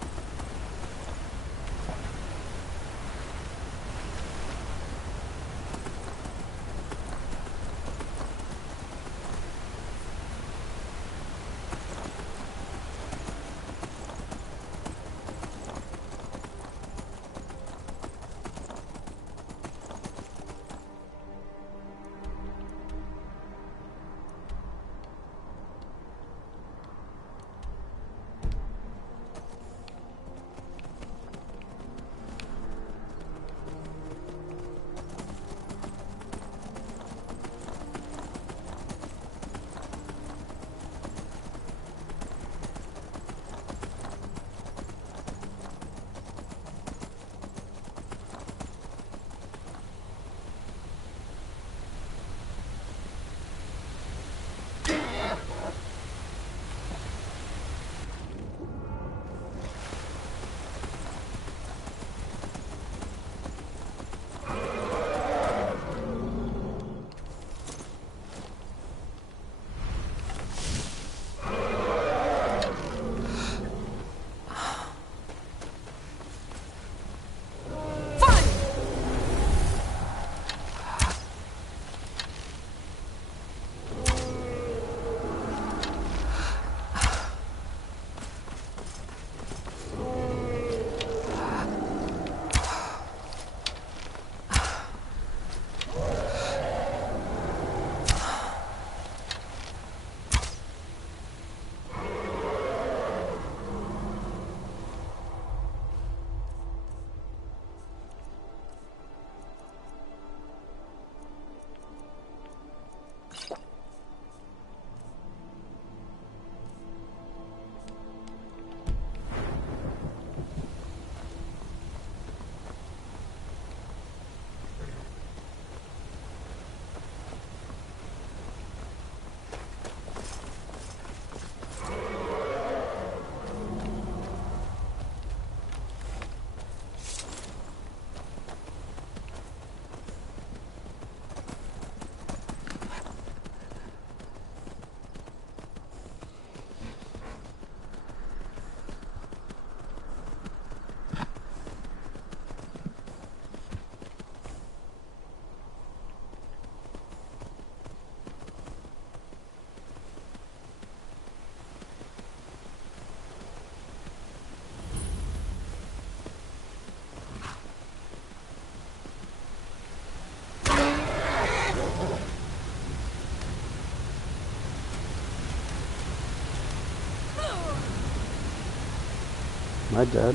Am I dead?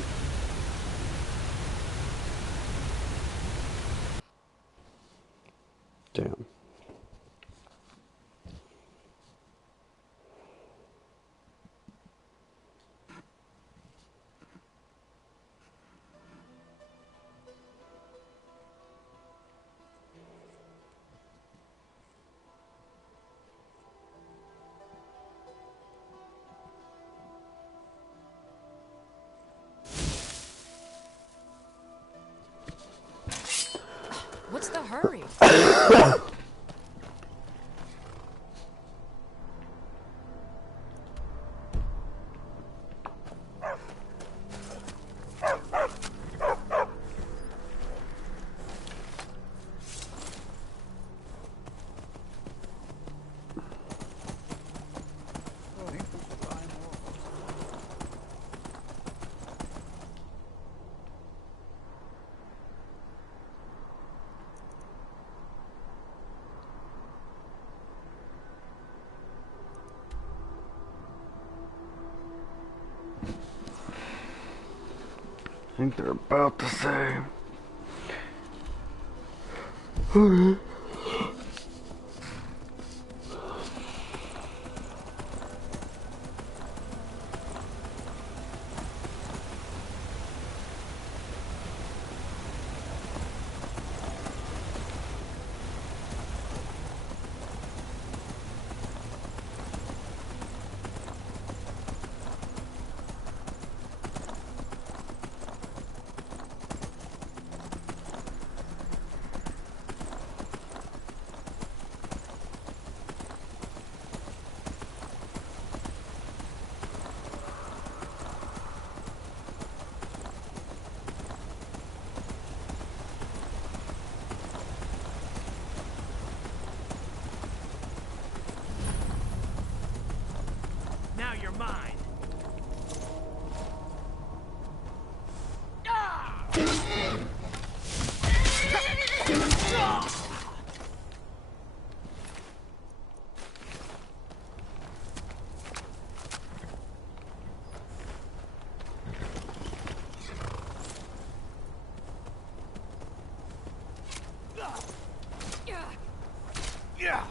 Damn. What's the hurry? I think they're about the same. Okay. Now you're mine. Yeah.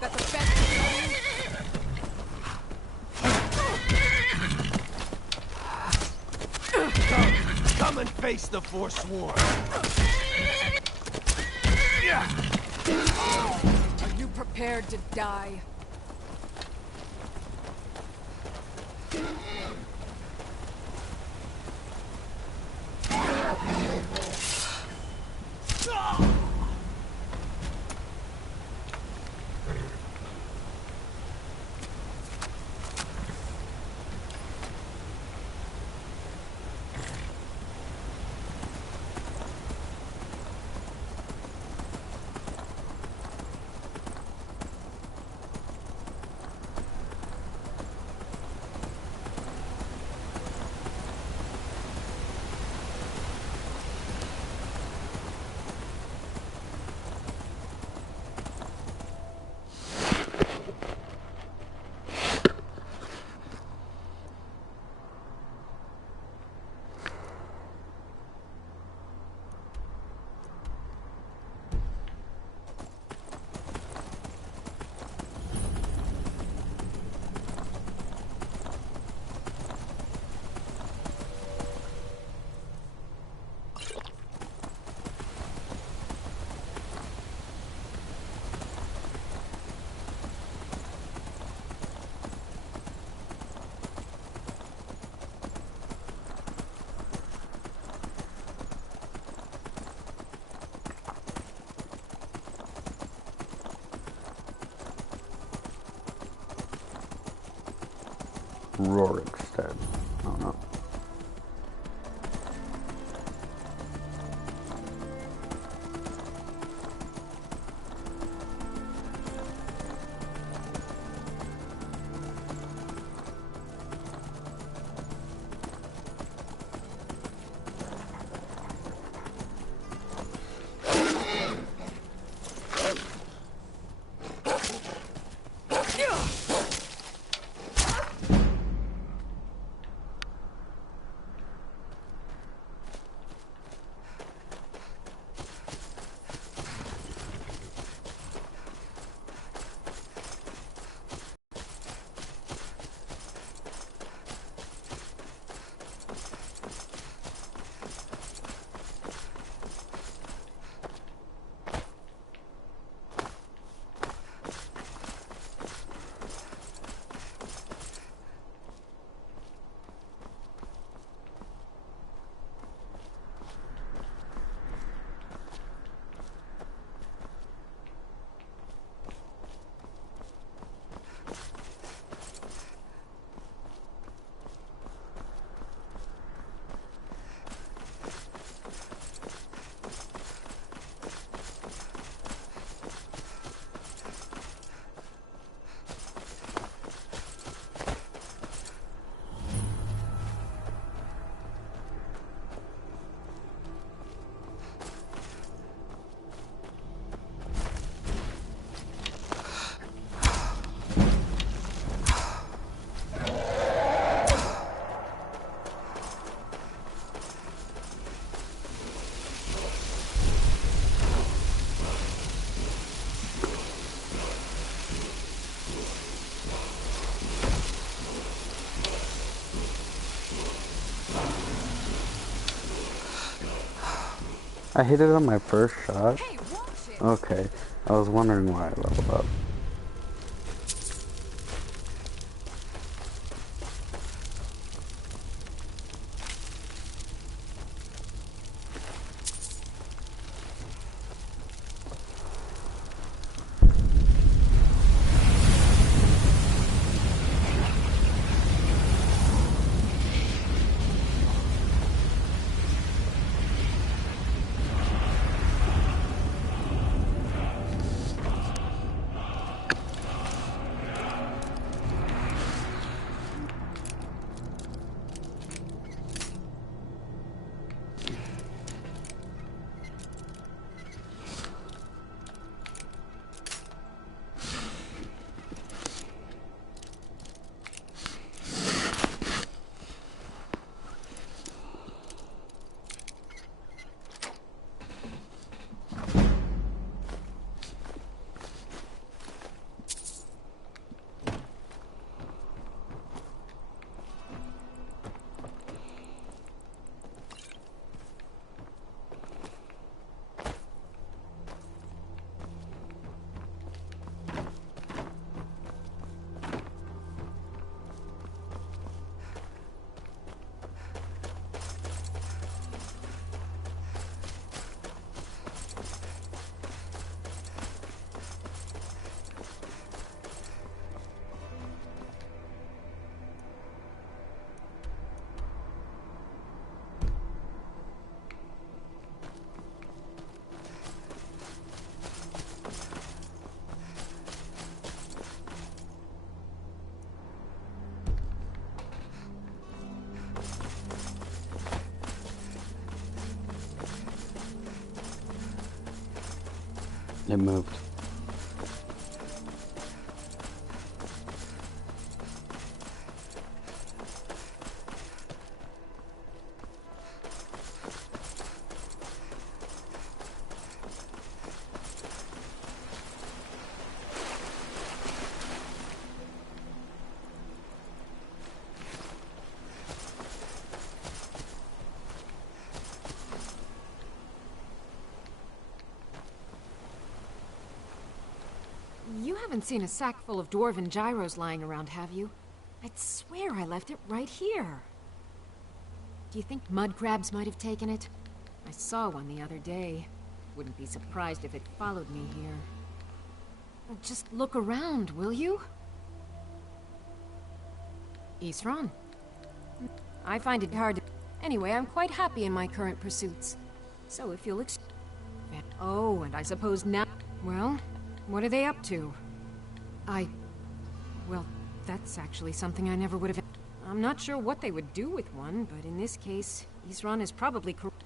Got the best of Come and face the Forsworn. Are you prepared to die? Rorikstead. Oh no. I hit it on my first shot? Okay. I was wondering why I leveled up. It moved. You haven't seen a sack full of dwarven gyros lying around, have you? I'd swear I left it right here. Do you think mud crabs might have taken it? I saw one the other day. Wouldn't be surprised if it followed me here. Just look around, will you? Isran. I find it hard to... Anyway, I'm quite happy in my current pursuits. So if you'll Oh, and I suppose now... Well, what are they up to? Well, that's actually something I never would have... I'm not sure what they would do with one, but in this case, Isran is probably correct.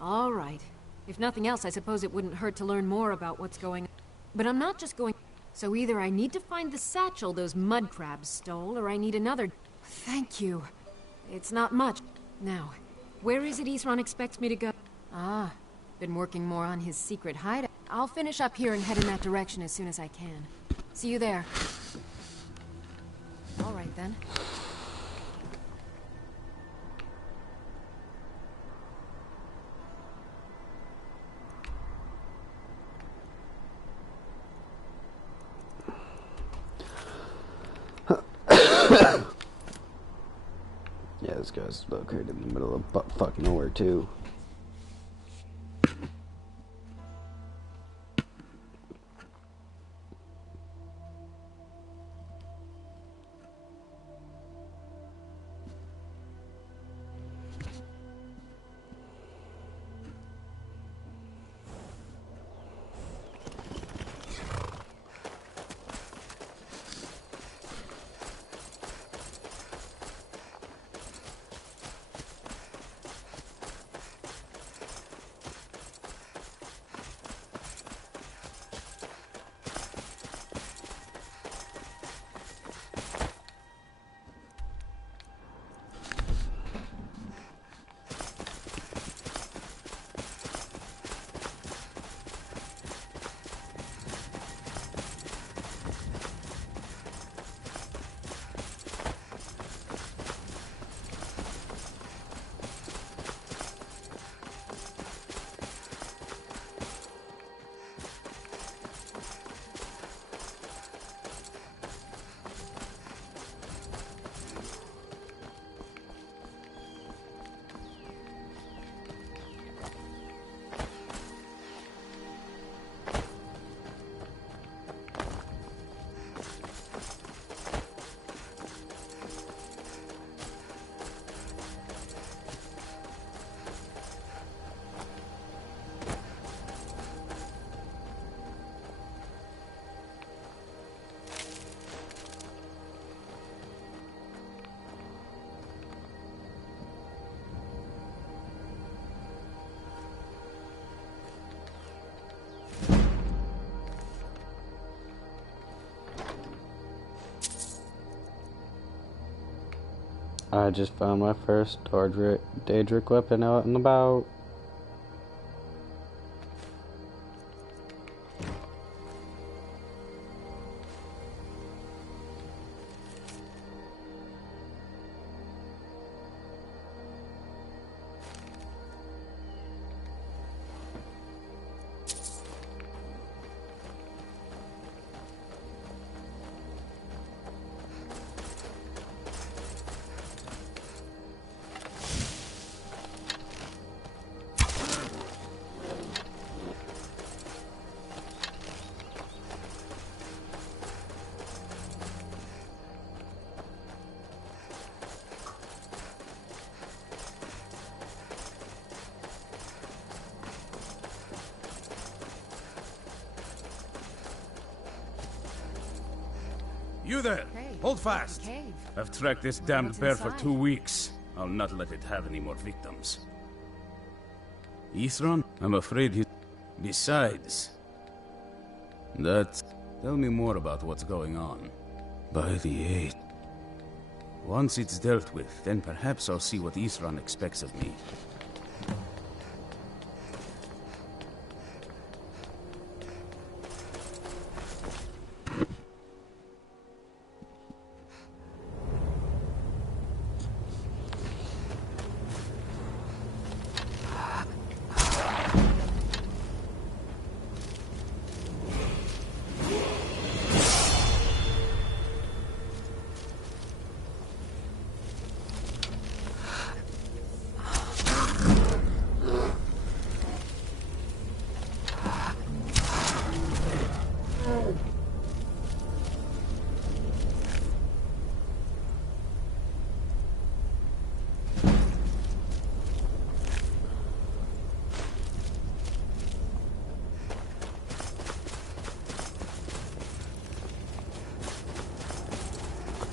All right. If nothing else, I suppose it wouldn't hurt to learn more about what's going on. But I'm not just going... So either I need to find the satchel those mud crabs stole, or I need another... Thank you. It's not much. Now, where is it Isran expects me to go? Ah, been working more on his secret hideout. I'll finish up here and head in that direction as soon as I can. See you there. All right, then. Yeah, this guy's located in the middle of butt-fuck nowhere, too. I just found my first Daedric weapon out and about. You there! Hold fast! I've tracked this damned bear for 2 weeks. I'll not let it have any more victims. Ithron? I'm afraid he... Besides... Tell me more about what's going on. By the 8th. Once it's dealt with, then perhaps I'll see what Ithron expects of me.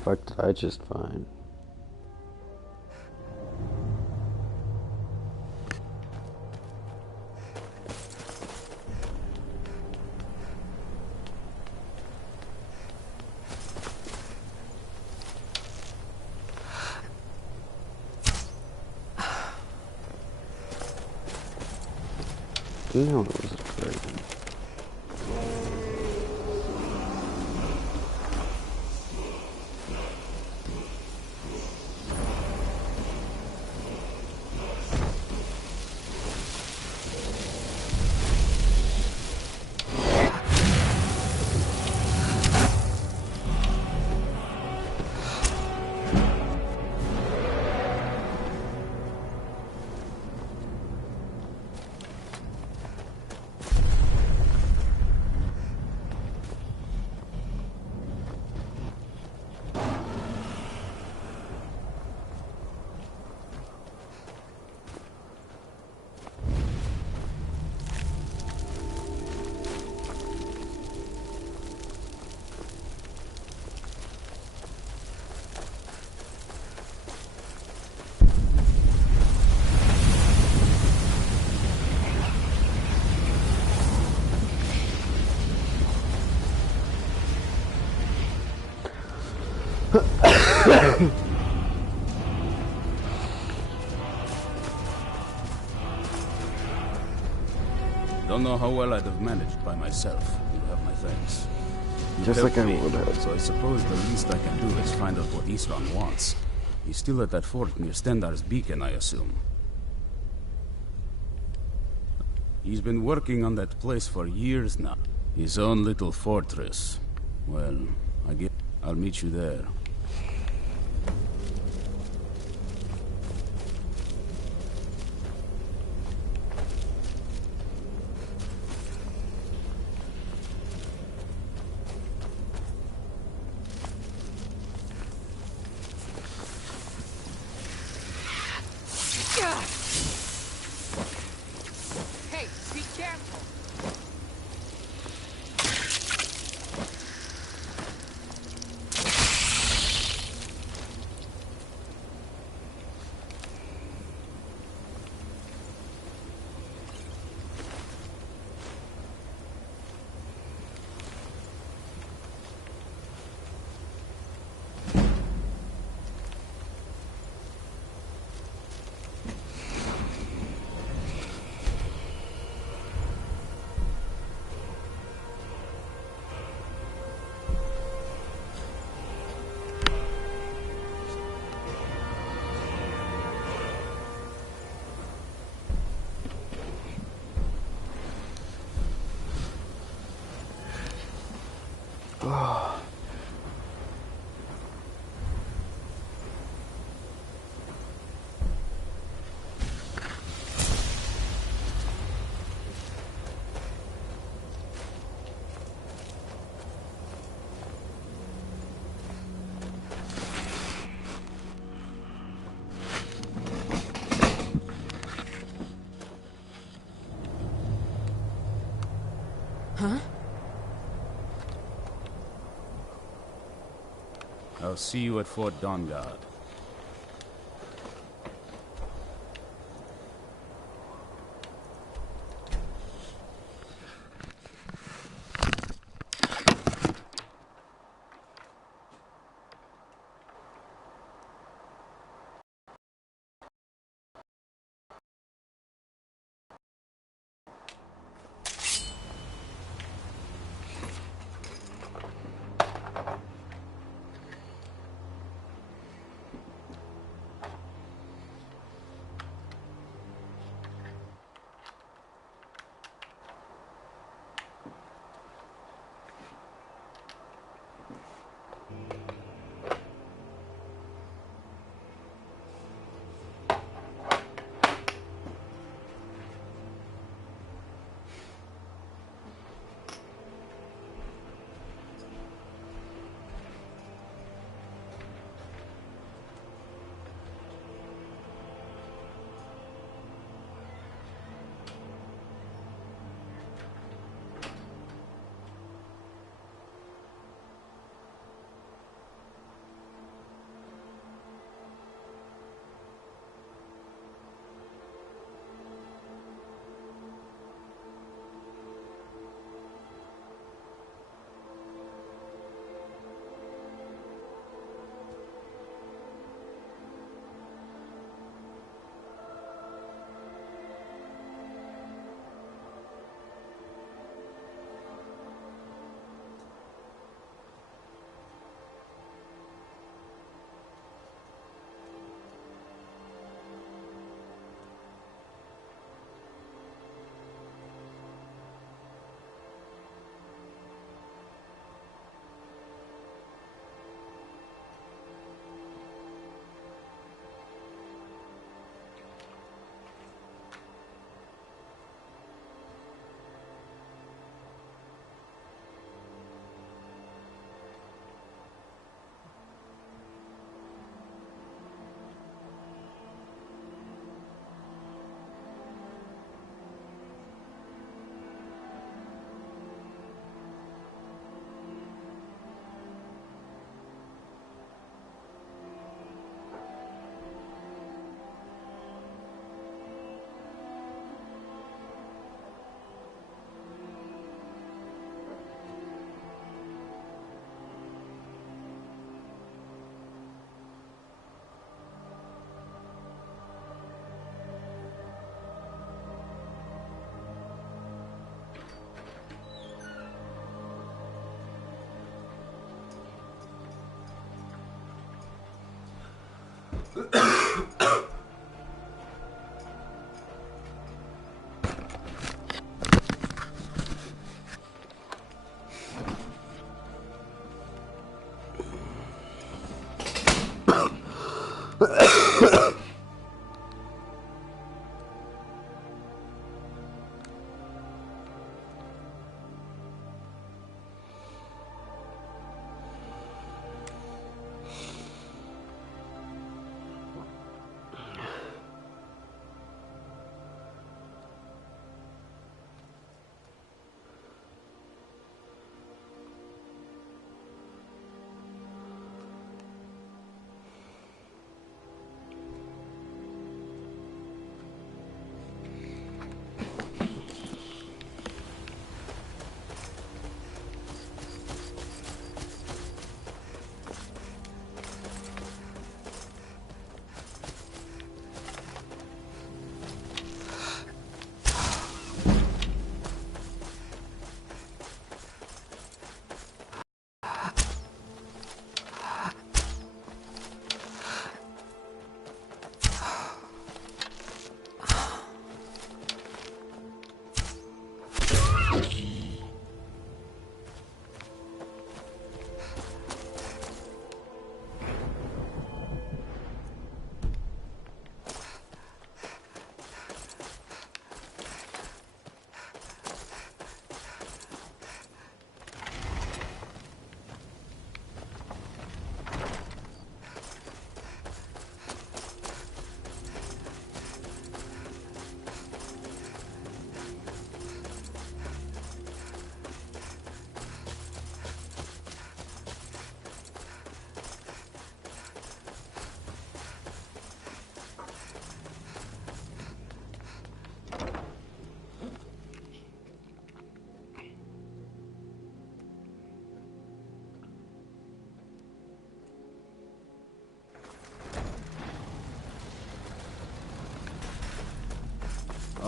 What did I just find? No, it was a dragon. Don't know how well I'd have managed by myself. You have my thanks. You Just helped like I me, would have. so I suppose the least I can do is find out what Ithron wants. He's still at that fort near Stendar's beacon, I assume. He's been working on that place for years now. His own little fortress. Well, I guess I'll meet you there. Hey, be careful. I'll see you at Fort Dawnguard.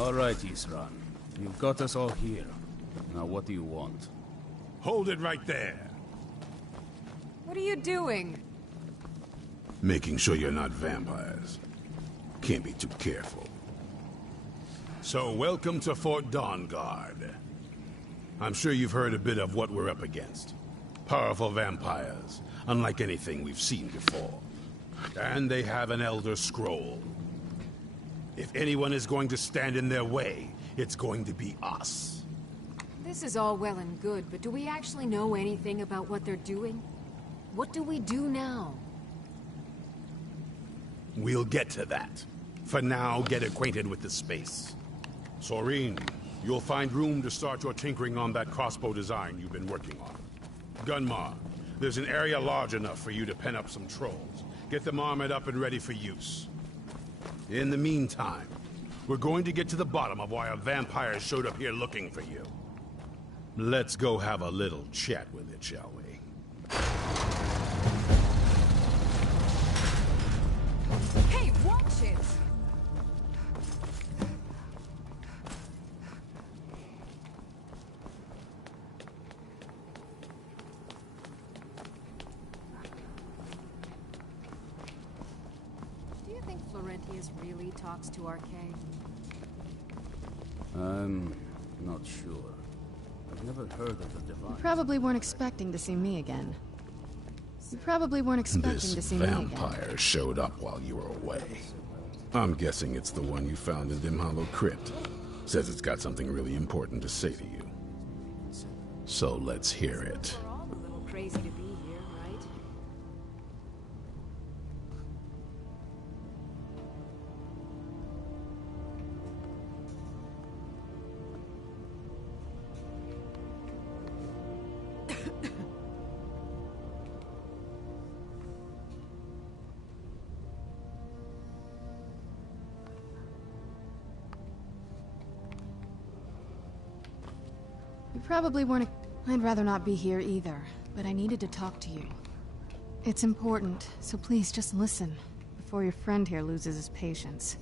All right, Isran. You've got us all here. Now what do you want? Hold it right there. What are you doing? Making sure you're not vampires. Can't be too careful. So, welcome to Fort Dawnguard. I'm sure you've heard a bit of what we're up against. Powerful vampires, unlike anything we've seen before. And they have an Elder Scroll. If anyone is going to stand in their way, it's going to be us. This is all well and good, but do we actually know anything about what they're doing? What do we do now? We'll get to that. For now, get acquainted with the space. Soreen, you'll find room to start your tinkering on that crossbow design you've been working on. Gunmar, there's an area large enough for you to pen up some trolls. Get them armored up and ready for use. In the meantime, we're going to get to the bottom of why a vampire showed up here looking for you. Let's go have a little chat with it, shall we? Hey, watch it! Do you think Florentius really talks to Arcane? I'm not sure. I've never heard of the Divine. You probably weren't expecting to see me again. You probably weren't expecting This to see me again. vampire showed up while you were away. I'm guessing it's the one you found in Dim Hollow Crypt. Says it's got something really important to say to you. So let's hear it. We're all a little crazy to be here, right? You probably weren't. I'd rather not be here either, but I needed to talk to you. It's important, so please just listen before your friend here loses his patience.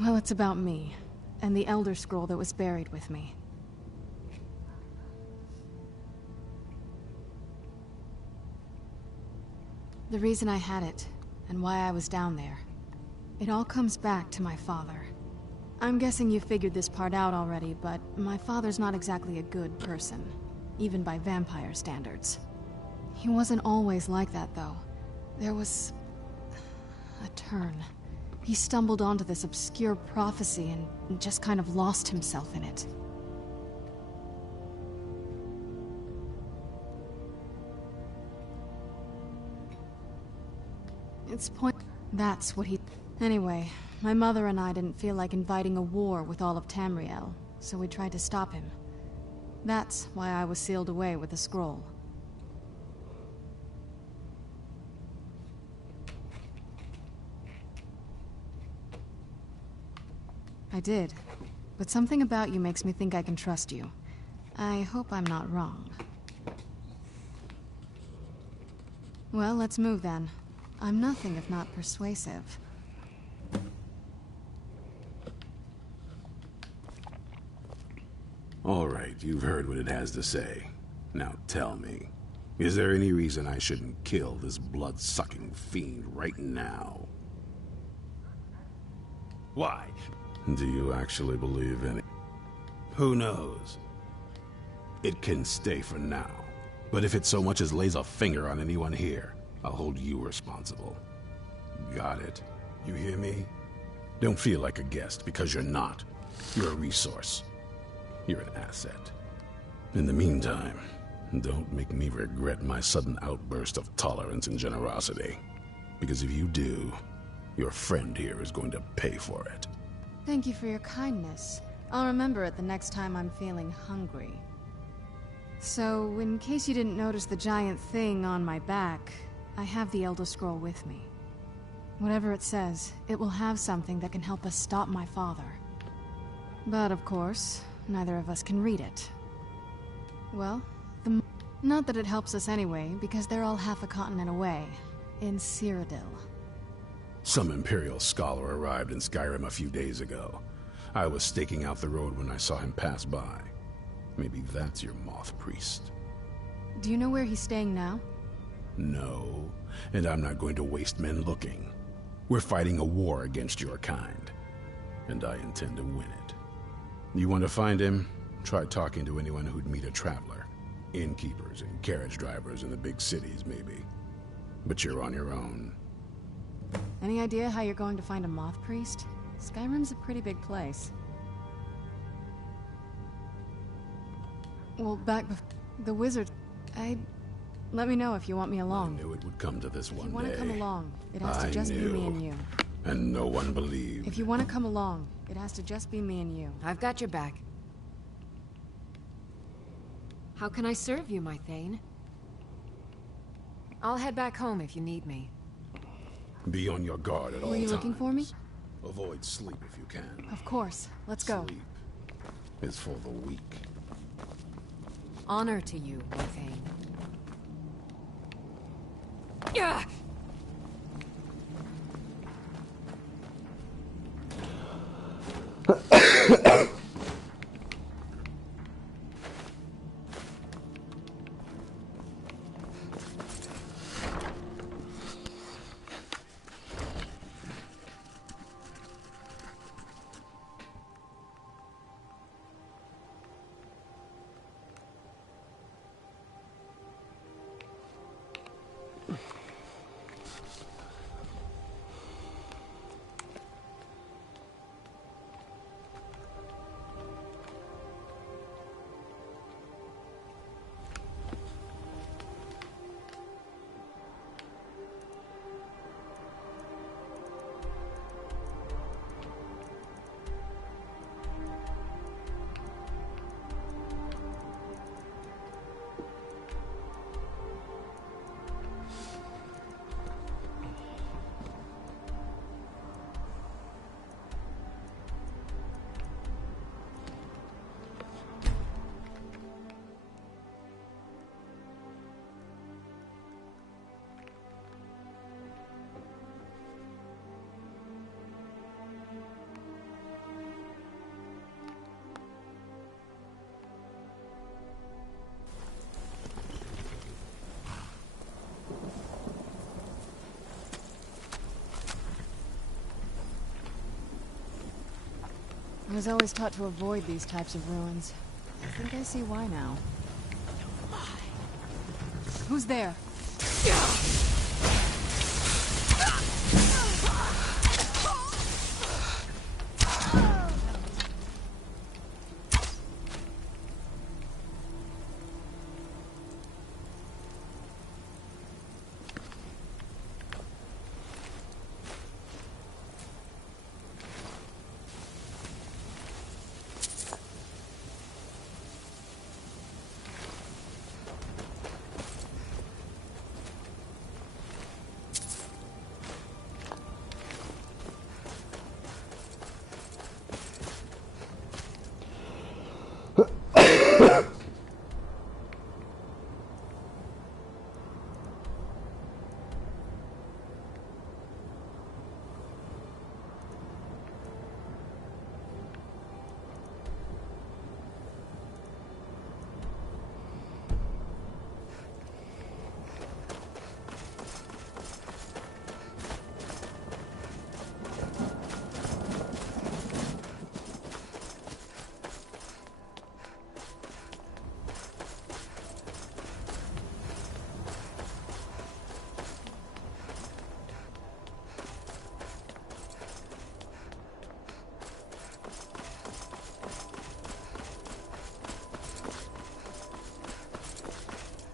Well, it's about me, and the Elder Scroll that was buried with me. The reason I had it, and why I was down there. It all comes back to my father. I'm guessing you figured this part out already, but my father's not exactly a good person, even by vampire standards. He wasn't always like that, though. There was a turn. He stumbled onto this obscure prophecy and just kind of lost himself in it. That's what he... Anyway, my mother and I didn't feel like inviting a war with all of Tamriel, so we tried to stop him. That's why I was sealed away with the scroll. I did, but something about you makes me think I can trust you. I hope I'm not wrong. Well, let's move then. I'm nothing if not persuasive. All right, you've heard what it has to say. Now tell me, is there any reason I shouldn't kill this blood-sucking fiend right now? Why? Do you actually believe in it? Who knows? It can stay for now. But if it so much as lays a finger on anyone here, I'll hold you responsible. Got it? You hear me? Don't feel like a guest, because you're not. You're a resource. You're an asset. In the meantime, don't make me regret my sudden outburst of tolerance and generosity. Because if you do, your friend here is going to pay for it. Thank you for your kindness. I'll remember it the next time I'm feeling hungry. So, in case you didn't notice the giant thing on my back, I have the Elder Scroll with me. Whatever it says, it will have something that can help us stop my father. But of course, neither of us can read it. Well, not that it helps us anyway, because they're all half a continent away, in Cyrodiil. Some Imperial scholar arrived in Skyrim a few days ago. I was staking out the road when I saw him pass by. Maybe that's your Moth Priest. Do you know where he's staying now? No, and I'm not going to waste men looking. We're fighting a war against your kind, and I intend to win it. You want to find him? Try talking to anyone who'd meet a traveler. Innkeepers and carriage drivers in the big cities, maybe. But you're on your own. Any idea how you're going to find a Moth Priest? Skyrim's a pretty big place. Well, the wizard... Let me know if you want me along. I knew it would come to this one day. If you want to come along, it has to just be me and you. And no one believed. If you want to come along, it has to just be me and you. I've got your back. How can I serve you, my Thane? I'll head back home if you need me. Be on your guard at all times. Were you looking for me? Avoid sleep if you can. Of course. Let's go. Sleep is for the weak. Honor to you, my Thane. Yeah! I was always taught to avoid these types of ruins. I think I see why now. Who's there?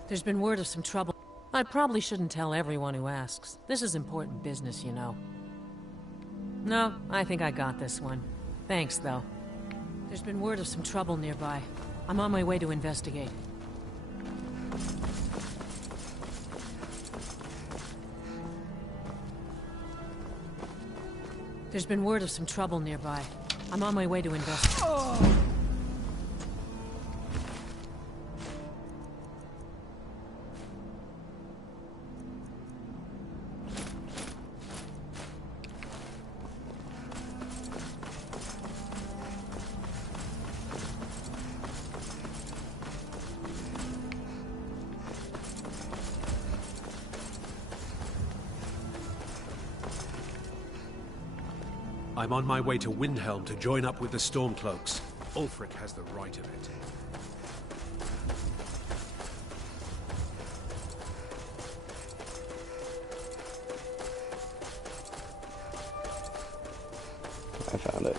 There's been word of some trouble. I probably shouldn't tell everyone who asks. This is important business, you know. No, I think I got this one. Thanks, though. There's been word of some trouble nearby. I'm on my way to investigate. There's been word of some trouble nearby. I'm on my way to investigate. I'm on my way to Windhelm to join up with the Stormcloaks. Ulfric has the right of it. I found it.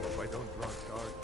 Hope I don't cross guard.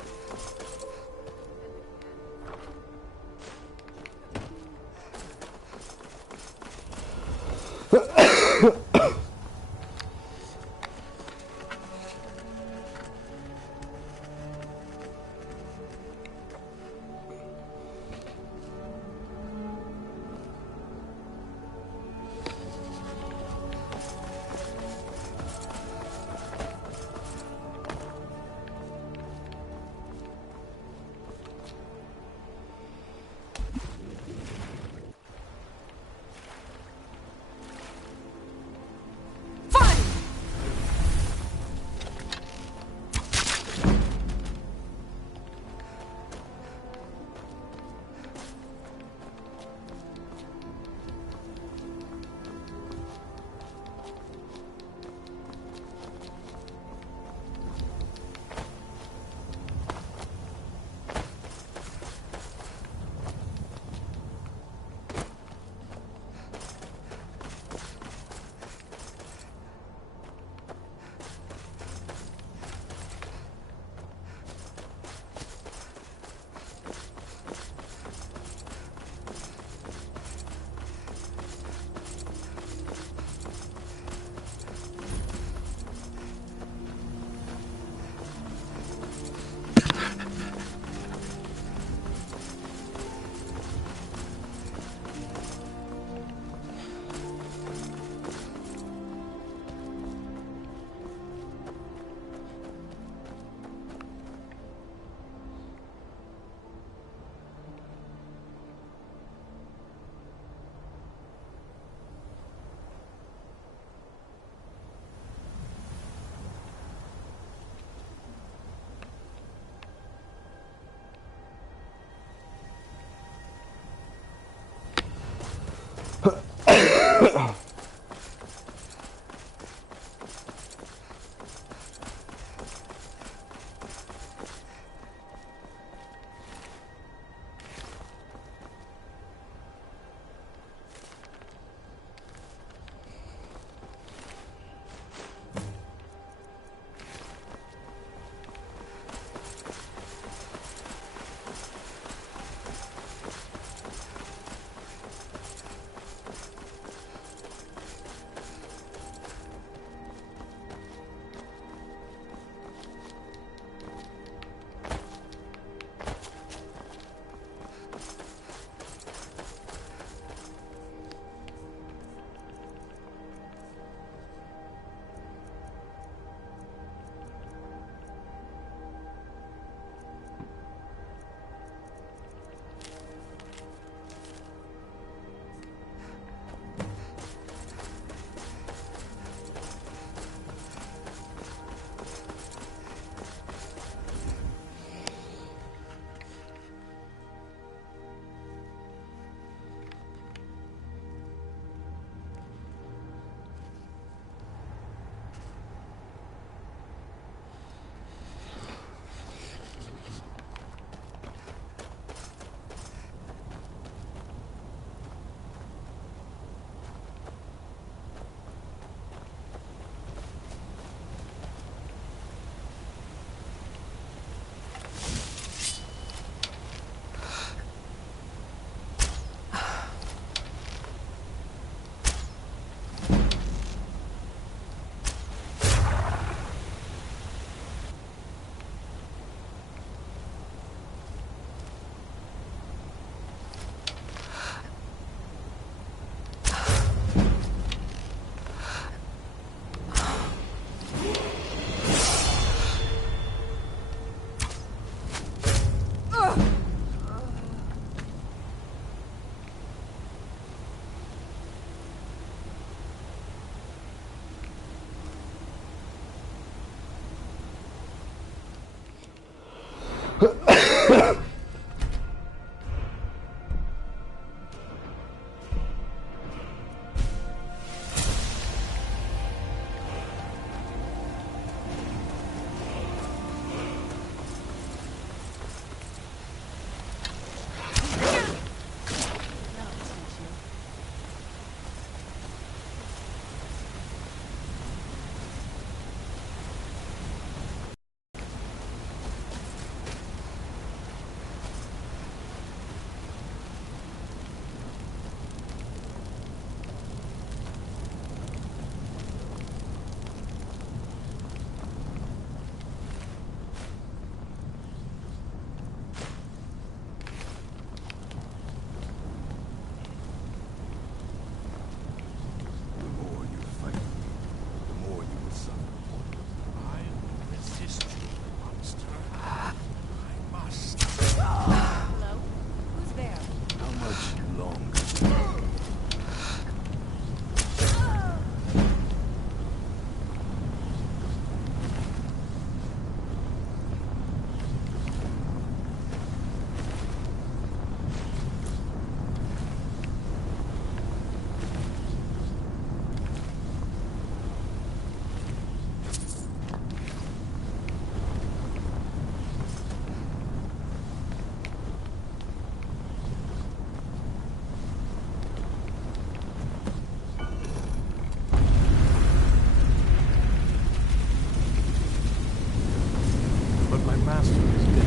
master is dead,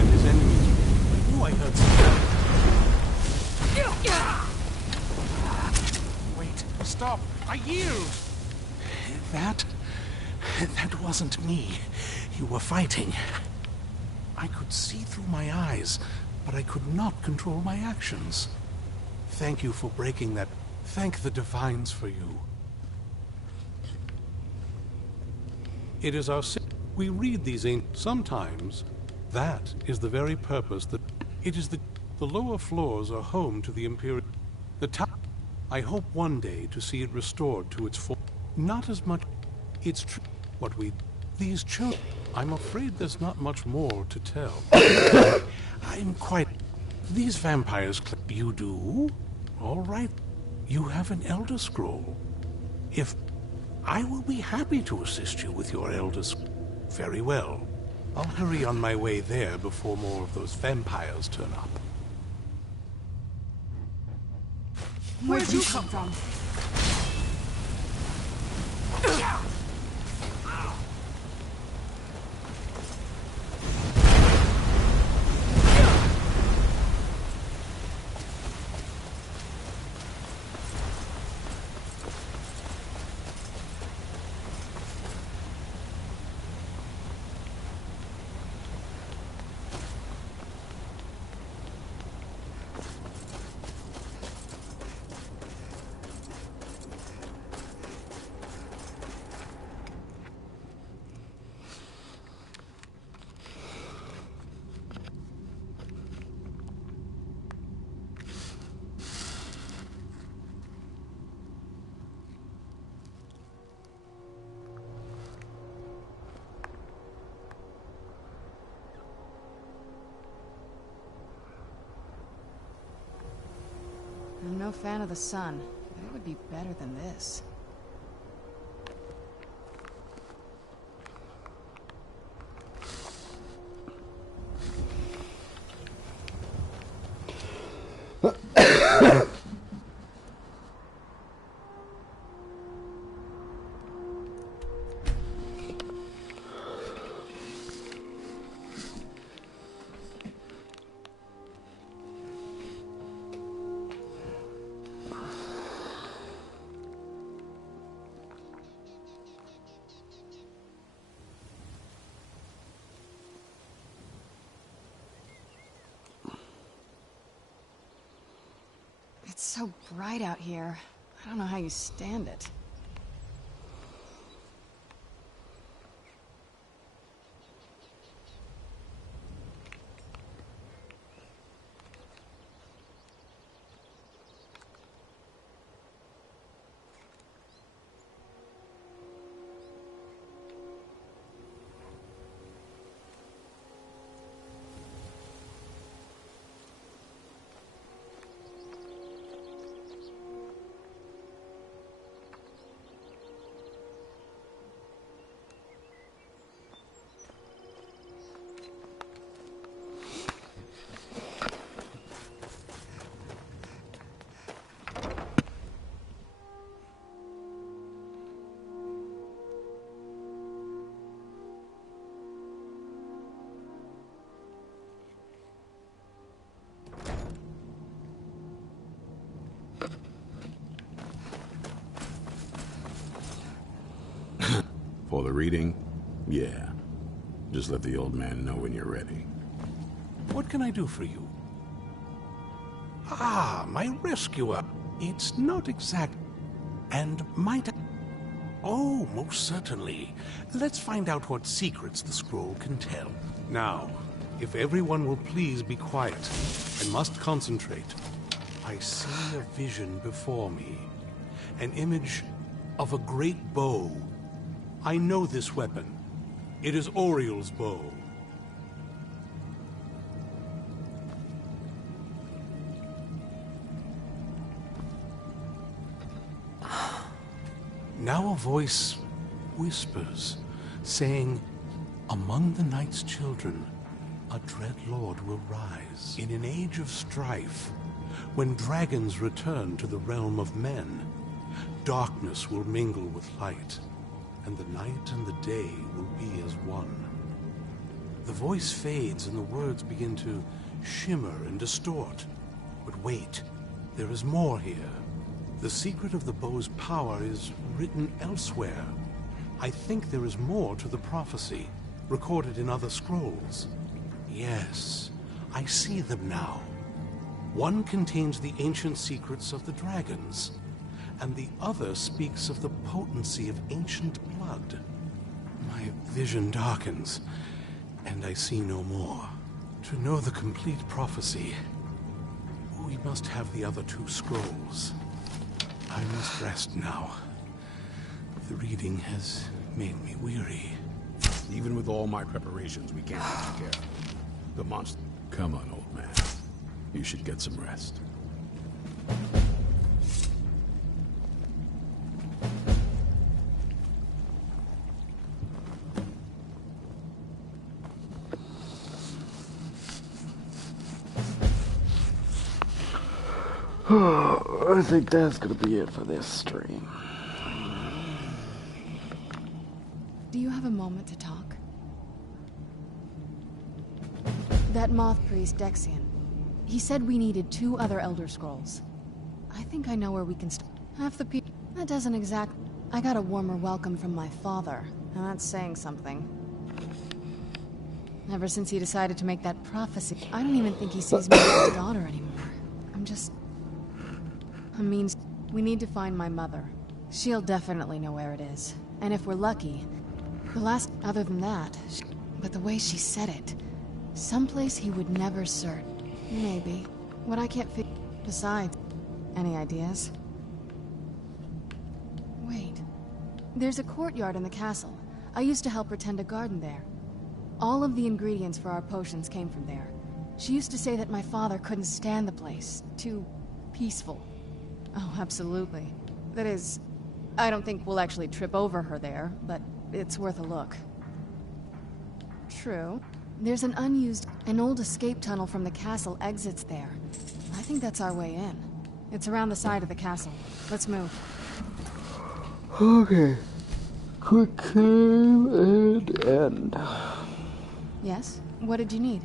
and his enemies... I knew I heard something. Wait, stop! I yield! That wasn't me. You were fighting. I could see through my eyes, but I could not control my actions. Thank you for breaking that. Thank the Divines for you. It is our sin. We read these sometimes. That is the very purpose that it is the lower floors are home to the Imperial. The top. I hope one day to see it restored to its form. Not as much. It's true. What we these children. I'm afraid there's not much more to tell. I'm quite. These vampires. You do? All right. You have an Elder Scroll. If I will be happy to assist you with your Elder Scroll. Very well. I'll hurry on my way there before more of those vampires turn up. Where'd you come from? I'm no fan of the sun, but it would be better than this. It's so bright out here. I don't know how you stand it. For the reading? Yeah. Just let the old man know when you're ready. What can I do for you? Ah, my rescuer. It's not exact. And might I... Oh, most certainly. Let's find out what secrets the scroll can tell. Now, if everyone will please be quiet, I must concentrate. I see a vision before me. An image of a great bow. I know this weapon. It is Oriel's bow. Now a voice whispers, saying, among the night's children, a dread lord will rise. In an age of strife, when dragons return to the realm of men, darkness will mingle with light, and the night and the day will be as one. The voice fades and the words begin to shimmer and distort. But wait, there is more here. The secret of the bow's power is written elsewhere. I think there is more to the prophecy, recorded in other scrolls. Yes, I see them now. One contains the ancient secrets of the dragons, and the other speaks of the potency of ancient blood. My vision darkens, and I see no more. To know the complete prophecy, we must have the other two scrolls. I must rest now. The reading has made me weary. Even with all my preparations, we can't take care of the monster. Come on, old man. You should get some rest. I think that's gonna be it for this stream. Do you have a moment to talk? That moth priest, DeXXiMeR. He said we needed 2 other Elder Scrolls. I think I know where we can start. Half the people... That doesn't exact... I got a warmer welcome from my father, and that's saying something. Ever since he decided to make that prophecy, I don't even think he sees me as his daughter anymore. I'm just... I mean, we need to find my mother. She'll definitely know where it is. And if we're lucky, the last... Other than that... But the way she said it... Someplace he would never search. Maybe. What I can't figure... Besides... Any ideas? Wait. There's a courtyard in the castle. I used to help her tend a garden there. All of the ingredients for our potions came from there. She used to say that my father couldn't stand the place. Too... peaceful. Oh, absolutely. That is... I don't think we'll actually trip over her there, but it's worth a look. True. There's an unused... An old escape tunnel from the castle exits there. I think that's our way in. It's around the side of the castle. Let's move. Okay. Quick save and end. Yes? What did you need?